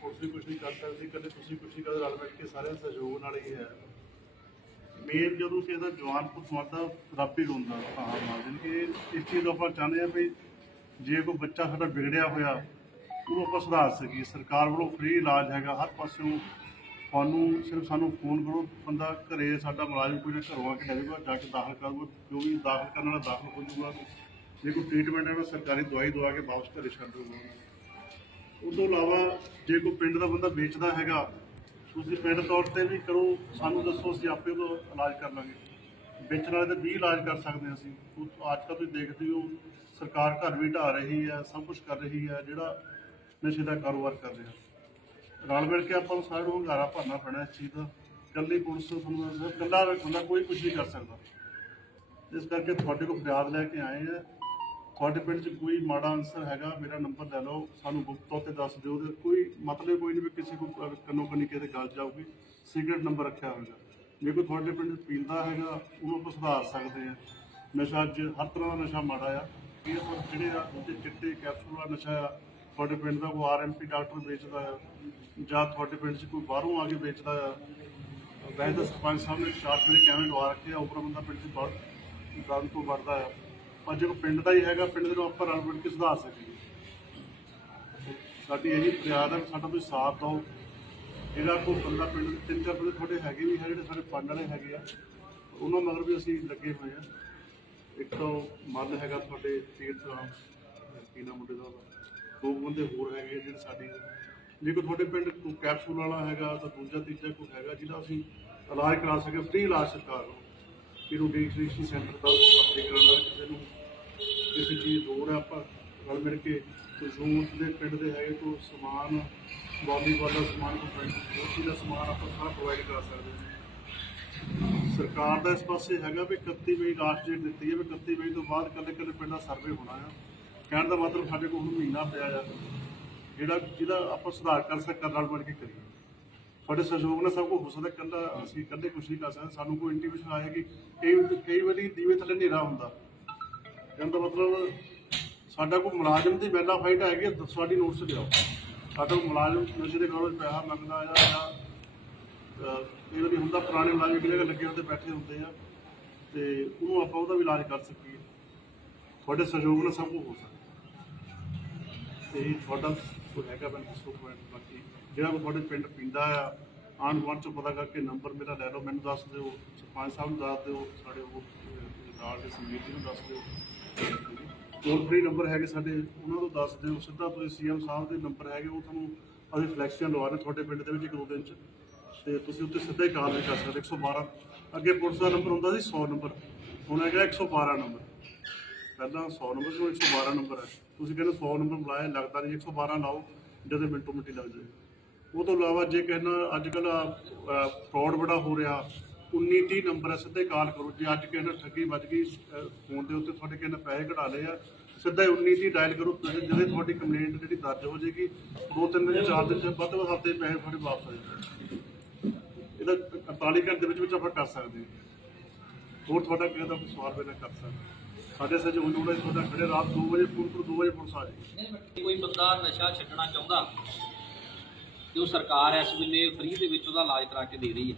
Police ਵੀ ਕੁਝ ਨਹੀਂ ਕਰ ਸਕਦੀ, ਕਦੇ ਤੁਸੀਂ ਕੁਝ ਨਹੀਂ ਕਰਦੇ ਰਲ ਮਿਲ ਕੇ ਸਾਰਿਆਂ ਦੇ ਸਹਿਯੋਗ ਨਾਲ ਹੀ ਹੈ। ਮੇਨ ਜਦੋਂ ਕਿਸੇ ਦਾ ਜਵਾਨ ਪੁੱਤ ਮਰਦਾ ਰੱਬ ਹੀ ਰੋਂਦਾ ਤਾਂ ਮਾਰਨ ਕਿ ਇਸ ਚੀਜ਼ ਨੂੰ ਆਪਾਂ ਚਾਹੁੰਦੇ ਆ ਵੀ ਜੇ ਕੋਈ ਬੱਚਾ ਸਾਡਾ ਵਿਗੜਿਆ ਹੋਇਆ, ਉਹਨੂੰ ਆਪਾਂ ਸੁਧਾਰ ਸਕੀਏ। ਸਰਕਾਰ ਵੱਲੋਂ ਫ੍ਰੀ ਇਲਾਜ ਹੈਗਾ, ਹਰ ਪਾਸਿਓਂ ਤੁਹਾਨੂੰ ਸਿਰਫ ਸਾਨੂੰ ਫੋਨ ਕਰੋ, ਬੰਦਾ ਘਰੇ ਸਾਡਾ ਮੁਲਾਜ਼ਮ ਕੋਈ ਨਾ ਘਰੋਂ ਆ ਕੇ ਲੈ ਜਾਊਗਾ, ਜਾ ਦਾਖਲ ਕਰ ਦਊਗਾ, ਜੋ ਵੀ ਦਾਖਲ ਕਰਨ ਵਾਲਾ ਦਾਖਲ ਹੋ ਜਾਊਗਾ। ਜੇ ਕੋਈ ਟ੍ਰੀਟਮੈਂਟ ਹੈ ਤਾਂ ਸਰਕਾਰੀ ਦਵਾਈ ਦਵਾ ਕੇ ਵਾਪਸ ਘਰੇ ਛੱਡ ਦਊਗਾ। ਉਹ ਤੋਂ ਇਲਾਵਾ ਜੇ ਕੋਈ ਪਿੰਡ ਦਾ ਬੰਦਾ ਵੇਚਦਾ ਹੈਗਾ ਤੁਸੀਂ ਪਿੰਡ ਤੌਰ ਤੇ ਵੀ ਕਰੋ ਸਾਨੂੰ ਦੱਸੋ ਅਸੀਂ ਆਪੇ ਉਹਦਾ ਇਲਾਜ ਕਰ ਲਾਂਗੇ। ਵੇਚਣ ਵਾਲੇ ਤਾਂ ਵੀ ਇਲਾਜ ਕਰ ਸਕਦੇ ਹਾਂ ਅਸੀਂ। ਅੱਜ ਕੱਲ੍ਹ ਤੁਸੀਂ ਦੇਖਦੇ ਹੋ ਸਰਕਾਰ ਘਰ ਵੀ ਢਾ ਰਹੀ ਹੈ ਸਭ ਕੁਝ ਕਰ ਰਹੀ ਹੈ ਜਿਹੜਾ ਨਸ਼ੇ ਦਾ ਕਾਰੋਬਾਰ ਕਰ ਰਿਹਾ। ਰਲ ਮਿਲ ਕੇ ਆਪਾਂ ਨੂੰ ਸਾਰਿਆਂ ਨੂੰ ਹੰਗਾਰਾ ਭਰਨਾ ਪੈਣਾ ਇਸ ਚੀਜ਼ ਦਾ। ਇਕੱਲੀ ਪੁਲਿਸ ਤੁਹਾਨੂੰ ਦੱਸਦਾ, ਇਕੱਲਾ ਬੰਦਾ ਕੋਈ ਕੁਝ ਨਹੀਂ ਕਰ ਸਕਦਾ। ਇਸ ਕਰਕੇ ਤੁਹਾਡੇ ਕੋਲ ਫਰਿਆਦ ਲੈ ਕੇ ਆਏ ਆ। ਤੁਹਾਡੇ ਪਿੰਡ 'ਚ ਕੋਈ ਮਾੜਾ ਅਨਸਰ ਹੈਗਾ? ਮੇਰਾ ਨੰਬਰ ਲੈ ਲਓ, ਸਾਨੂੰ ਗੁਪਤ ਤੌਰ ਤੇ ਦੱਸ ਦਿਓ ਉਹਦੇ ਕੋਈ ਮਤਲਬ ਕੋਈ ਨਹੀਂ ਵੀ ਕਿਸੇ ਕੋ ਕੰਨੋ ਕੰਨੀ ਕਿਸੇ ਦੇ ਗੱਲ ਜਾਊਗੀ ਸੀਕ੍ਰੇਟ ਨੰਬਰ ਰੱਖਿਆ ਹੋਵੇਗਾ ਜੇ ਕੋਈ ਤੁਹਾਡੇ ਪਿੰਡ 'ਚ ਪੀਂਦਾ ਹੈਗਾ ਉਹਨੂੰ ਆਪਾਂ ਸੁਧਾਰ ਸਕਦੇ ਆ ਨਸ਼ਾ ਅੱਜ ਹਰ ਤਰ੍ਹਾਂ ਦਾ ਨਸ਼ਾ ਮਾੜਾ ਆ। ਇਹ ਪਰ ਜਿਹੜੇ ਆ ਚਿੱਟੇ ਕੈਪਸੂਲ ਵਾਲਾ ਨਸ਼ਾ ਆ, ਤੁਹਾਡੇ ਪਿੰਡ ਦਾ ਕੋਈ ਆਰਐਮਪੀ ਡਾਕਟਰ ਵੇਚਦਾ ਆ, ਜਾਂ ਤੁਹਾਡੇ ਪਿੰਡ 'ਚ ਕੋਈ ਬਾਹਰੋਂ ਆ ਕੇ ਵੇਚਦਾ ਆ। ਵੈਸੇ ਤਾਂ ਸਰਪੰਚ ਸਾਹਿਬ ਨੇ ਸ਼ਾਰਟ ਮੇਰੇ ਕੈਮਰੇ ਲਵਾ ਰੱਖਿਆ ਆ ਬੰਦਾ ਪਿੰਡ 'ਚ ਵੜ ਗੰਦ ਤੋਂ ਵੜਦਾ ਆ। ਪਰ ਜੇ ਕੋਈ ਪਿੰਡ ਦਾ ਹੀ ਹੈਗਾ, ਪਿੰਡ ਦੇ ਨੂੰ ਆਪਾਂ ਰਲ ਮਿਲ ਕੇ ਸੁਧਾਰ ਸਕੀਏ ਸਾਡੀ ਇਹੀ ਫਰਿਆਦ ਹੈ ਕਿ ਸਾਡਾ ਕੋਈ ਸਾਥ ਦਿਓ। ਜਿਹੜਾ ਕੋਈ ਬੰਦਾ ਪਿੰਡ ਦੇ ਤਿੰਨ ਚਾਰ ਬੰਦੇ ਤੁਹਾਡੇ ਹੈਗੇ ਵੀ ਹੈ ਜਿਹੜੇ ਸਾਡੇ ਫੰਡ ਵਾਲੇ ਹੈਗੇ ਆ। ਉਹਨਾਂ ਮਗਰ ਵੀ ਅਸੀਂ ਲੱਗੇ ਹੋਏ ਆ। ਇੱਕ ਤਾਂ ਮਨ ਹੈਗਾ ਤੁਹਾਡੇ ਤੀਰਥ ਰਾਮ ਕੀ ਮੁੰਡੇ ਦਾ। ਉਹਦਾ? ਦੋ ਬੰਦੇ ਹੋਰ ਹੈਗੇ ਆ ਜਿਹੜੇ ਸਾਡੀ ਜੇ ਕੋਈ ਤੁਹਾਡੇ ਪਿੰਡ ਕੋਈ ਕੈਪਸੂਲ ਵਾਲਾ ਹੈਗਾ ਤਾਂ ਦੂਜਾ, ਤੀਜਾ ਕੋਈ ਹੈਗਾ ਜਿਹਦਾ ਅਸੀਂ ਇਲਾਜ ਕਰਾ ਸਕੇ ਫ੍ਰੀ ਇਲਾਜ ਸਰਕਾਰ ਨੂੰ। ਇਹਨੂੰ ਡੀਟ੍ਰੀਸ਼ਨ ਸੈਂਟਰ ਦਾ ਆਪਣੇ ਕਰਾਉਣਾ ਕਿਸੇ ਨੂੰ ਕਿਸੇ ਚੀਜ਼ ਦੀ ਲੋੜ ਆਪਾਂ ਰਲ ਮਿਲ ਕੇ ਕੋਈ ਦੇ ਪਿੰਡ ਦੇ ਹੈਗੇ ਕੋਈ ਸਮਾਨ, ਵਾਲੀਬਾਲ ਦਾ ਸਮਾਨ ਕੋਈ ਚੀਜ਼ ਦਾ ਸਮਾਨ ਆਪਾਂ ਸਾਰਾ ਪ੍ਰੋਵਾਈਡ ਕਰਾ ਸਕਦੇ ਹਾਂ। ਸਰਕਾਰ ਦਾ ਇਸ ਪਾਸੇ ਹੈਗਾ ਵੀ 31 ਮਈ ਲਾਸਟ ਡੇਟ ਦਿੱਤੀ ਹੈ, ਵੀ 31 ਮਈ ਤੋਂ ਬਾਅਦ ਕੱਲੇ ਕੱਲੇ ਪਿੰਡ ਦਾ ਸਰਵੇ ਹੋਣਾ ਆ। ਕਹਿਣ ਦਾ ਮਤਲਬ ਸਾਡੇ ਕੋਲ ਹੁਣ ਮਹੀਨਾ ਪਿਆ ਆ, ਜਿਹੜਾ ਜਿਹਦਾ ਆਪਾਂ ਸੁਧਾਰ ਕਰ ਸਕਦਾ ਰਲ ਮਿਲ ਕੇ ਕਰੀਏ। ਤੁਹਾਡੇ ਸਹਿਯੋਗ ਨਾਲ ਸਭ ਕੁਝ ਹੋ ਸਕਦਾ ਕੱਲਾ ਅਸੀਂ ਕੱਲੇ ਕੁਝ ਨਹੀਂ ਕਰ ਸਕਦੇ, ਸਾਨੂੰ ਕੋਈ ਇੰਟੀਮੇਸ਼ਨ ਆਇਆ ਕਿ ਕਈ ਕਈ ਵਾਰੀ ਦੀਵੇ ਥੱਲੇ ਹਨੇਰਾ ਹੁੰਦਾ। ਕਹਿਣ ਦਾ ਮਤਲਬ ਸਾਡਾ ਕੋਈ ਮੁਲਾਜ਼ਮ ਦੀ ਪਹਿਲਾ ਫਾਈਟ ਹੈਗੀ ਹੈ, ਦੱਸੋ ਸਾਡੀ ਨੋਟਿਸ ਲਿਆਓ। ਸਾਡਾ ਕੋਈ ਮੁਲਾਜ਼ਮ ਨਸ਼ੇ ਦੇ ਕਾਰਨ ਪੈਸਾ ਮੰਗਦਾ ਆ ਜਾਂ ਅਹ, ਕਈ ਵਾਰੀ ਹੁੰਦਾ ਪੁਰਾਣੇ ਮੁਲਾਜ਼ਮ ਜਿਹੜੇ ਲੱਗੇ ਹੁੰਦੇ ਬੈਠੇ ਹੁੰਦੇ ਆ ਤੇ ਉਹਨੂੰ ਆਪਾਂ ਉਹਦਾ ਵੀ ਇਲਾਜ ਕਰ ਸਕੀਏ। ਤੁਹਾਡੇ ਸਹਿਯੋਗ ਨਾਲ ਸਭ ਕੁਝ ਹੋ ਸਕਦਾ। ਤੇ ਤੁਹਾਡਾ ਕੋਈ ਹੈਗਾ ਬੈਂਕ ਸਟੋਕ ਪੁਆਇੰਟ ਬਾਕੀ ਜਿਹੜਾ ਕੋਈ ਤੁਹਾਡੇ ਪਿੰਡ ਪੀਂਦਾ ਆ ਆਂਢ ਗੁਆਂਢ ਚੋਂ ਪਤਾ ਕਰਕੇ ਨੰਬਰ ਮੇਰਾ ਲੈ ਲਓ ਮੈਨੂੰ ਦੱਸ ਦਿਓ ਸਰਪੰਚ ਸਾਹਿਬ ਨੂੰ ਦੱਸ ਦਿਓ ਸਾਡੇ ਉਹ ਅਹ, ਨਾਲ ਦੇ ਸਮੀਰ ਨੂੰ ਦੱਸ ਦਿਓ। ਟੋਲ ਫ੍ਰੀ ਨੰਬਰ ਹੈਗੇ ਸਾਡੇ, ਉਹਨਾਂ ਨੂੰ ਦੱਸ ਦਿਓ। ਸਿੱਧਾ ਤੁਸੀਂ ਸੀਐਮ ਸਾਹਿਬ ਦੇ ਨੰਬਰ ਹੈਗੇ, ਉਹ ਤੁਹਾਨੂੰ ਅਸੀਂ ਫਲੈਕਸੀਆਂ ਲਵਾ ਰਹੇ ਤੁਹਾਡੇ ਪਿੰਡ ਦੇ ਵਿੱਚ ਇੱਕ ਦੋ ਦਿਨ ਚ। ਤੇ ਤੁਸੀਂ ਉੱਤੇ ਸਿੱਧਾ ਹੀ ਕਾਲ ਵੀ ਕਰ ਸਕਦੇ 112 ਅੱਗੇ ਪੁਲਿਸ ਦਾ ਨੰਬਰ ਹੁੰਦਾ ਸੀ 100 ਨੰਬਰ ਹੁਣ ਹੈਗਾ 112 ਨੰਬਰ ਪਹਿਲਾਂ 100 ਨੰਬਰ ਸੀ, ਹੁਣ 112 ਨੰਬਰ ਹੈ। ਤੁਸੀਂ ਕਹਿੰਦੇ 100 ਨੰਬਰ ਬੁਲਾਇਆ, ਲੱਗਦਾ ਨਹੀਂ 112 ਲਾਓ ਜਦੋਂ ਮਿੰਟੋ ਮਿੰਟੀ ਲੱਗ ਜਾਏ। ਉਹ ਤੋਂ ਇਲਾਵਾ ਜੇ ਕਹਿੰਦਾ ਅੱਜ ਕੱਲ ਫਰਾਡ ਬੜਾ ਹੋ ਰਿਹਾ 19 30 ਨੰਬਰ ਹੈ, ਸਿੱਧੇ ਕਾਲ ਕਰੋ। ਜੇ ਅੱਜ ਕਹਿੰਦਾ ਠੱਗੀ ਵੱਜ ਗਈ ਫੋਨ ਦੇ ਉੱਤੇ ਤੁਹਾਡੇ ਕਹਿੰਦਾ ਪੈਸੇ ਕਢਾ ਲਏ ਆ, ਸਿੱਧਾ ਹੀ 19 30 ਡਾਇਲ ਕਰੋ ਤੇ ਤੁਹਾਡੀ ਕੰਪਲੇਂਟ ਜਿਹੜੀ ਦਰਜ ਹੋ ਜਾਏਗੀ, ਦੋ ਤਿੰਨ ਦਿਨ ਚਾਰ ਦਿਨ ਤੋਂ ਵੱਧ ਹਫ਼ਤੇ ਪੈਸੇ ਤੁਹਾਡੇ ਵਾਪਸ ਆ ਜਾਣਗੇ। ਇਹਦਾ 48 ਘੰਟੇ ਵਿੱਚ ਵਿੱਚ ਆਪਾਂ ਕਰ ਸਕਦੇ ਹਾਂ। ਹੋਰ ਤੁਹਾਡਾ ਕਿਸੇ ਦਾ ਸਵਾਲ ਪਹਿਲਾਂ ਕਰ ਸਕਦੇ ਸਾਡੇ ਸਹਿਯੋਗ ਨਾਲ ਤੁਹਾਡਾ ਖੜੇ ਰਾਤ 2 ਵਜੇ ਪੂਰ 2 ਵਜੇ ਪੁਲਿਸ ਆ ਜਾਏਗੀ। ਕੋਈ ਬੰਦਾ ਨਸ਼ਾ ਛੱਡਣਾ ਚਾਹੁੰਦਾ, ਤੇ ਸਰਕਾਰ ਇਸ ਵੇਲੇ ਫ੍ਰੀ ਦੇ ਵਿੱਚ ਉਹਦਾ ਇਲਾਜ ਕਰਾ ਕੇ ਦੇ ਰਹੀ ਹੈ।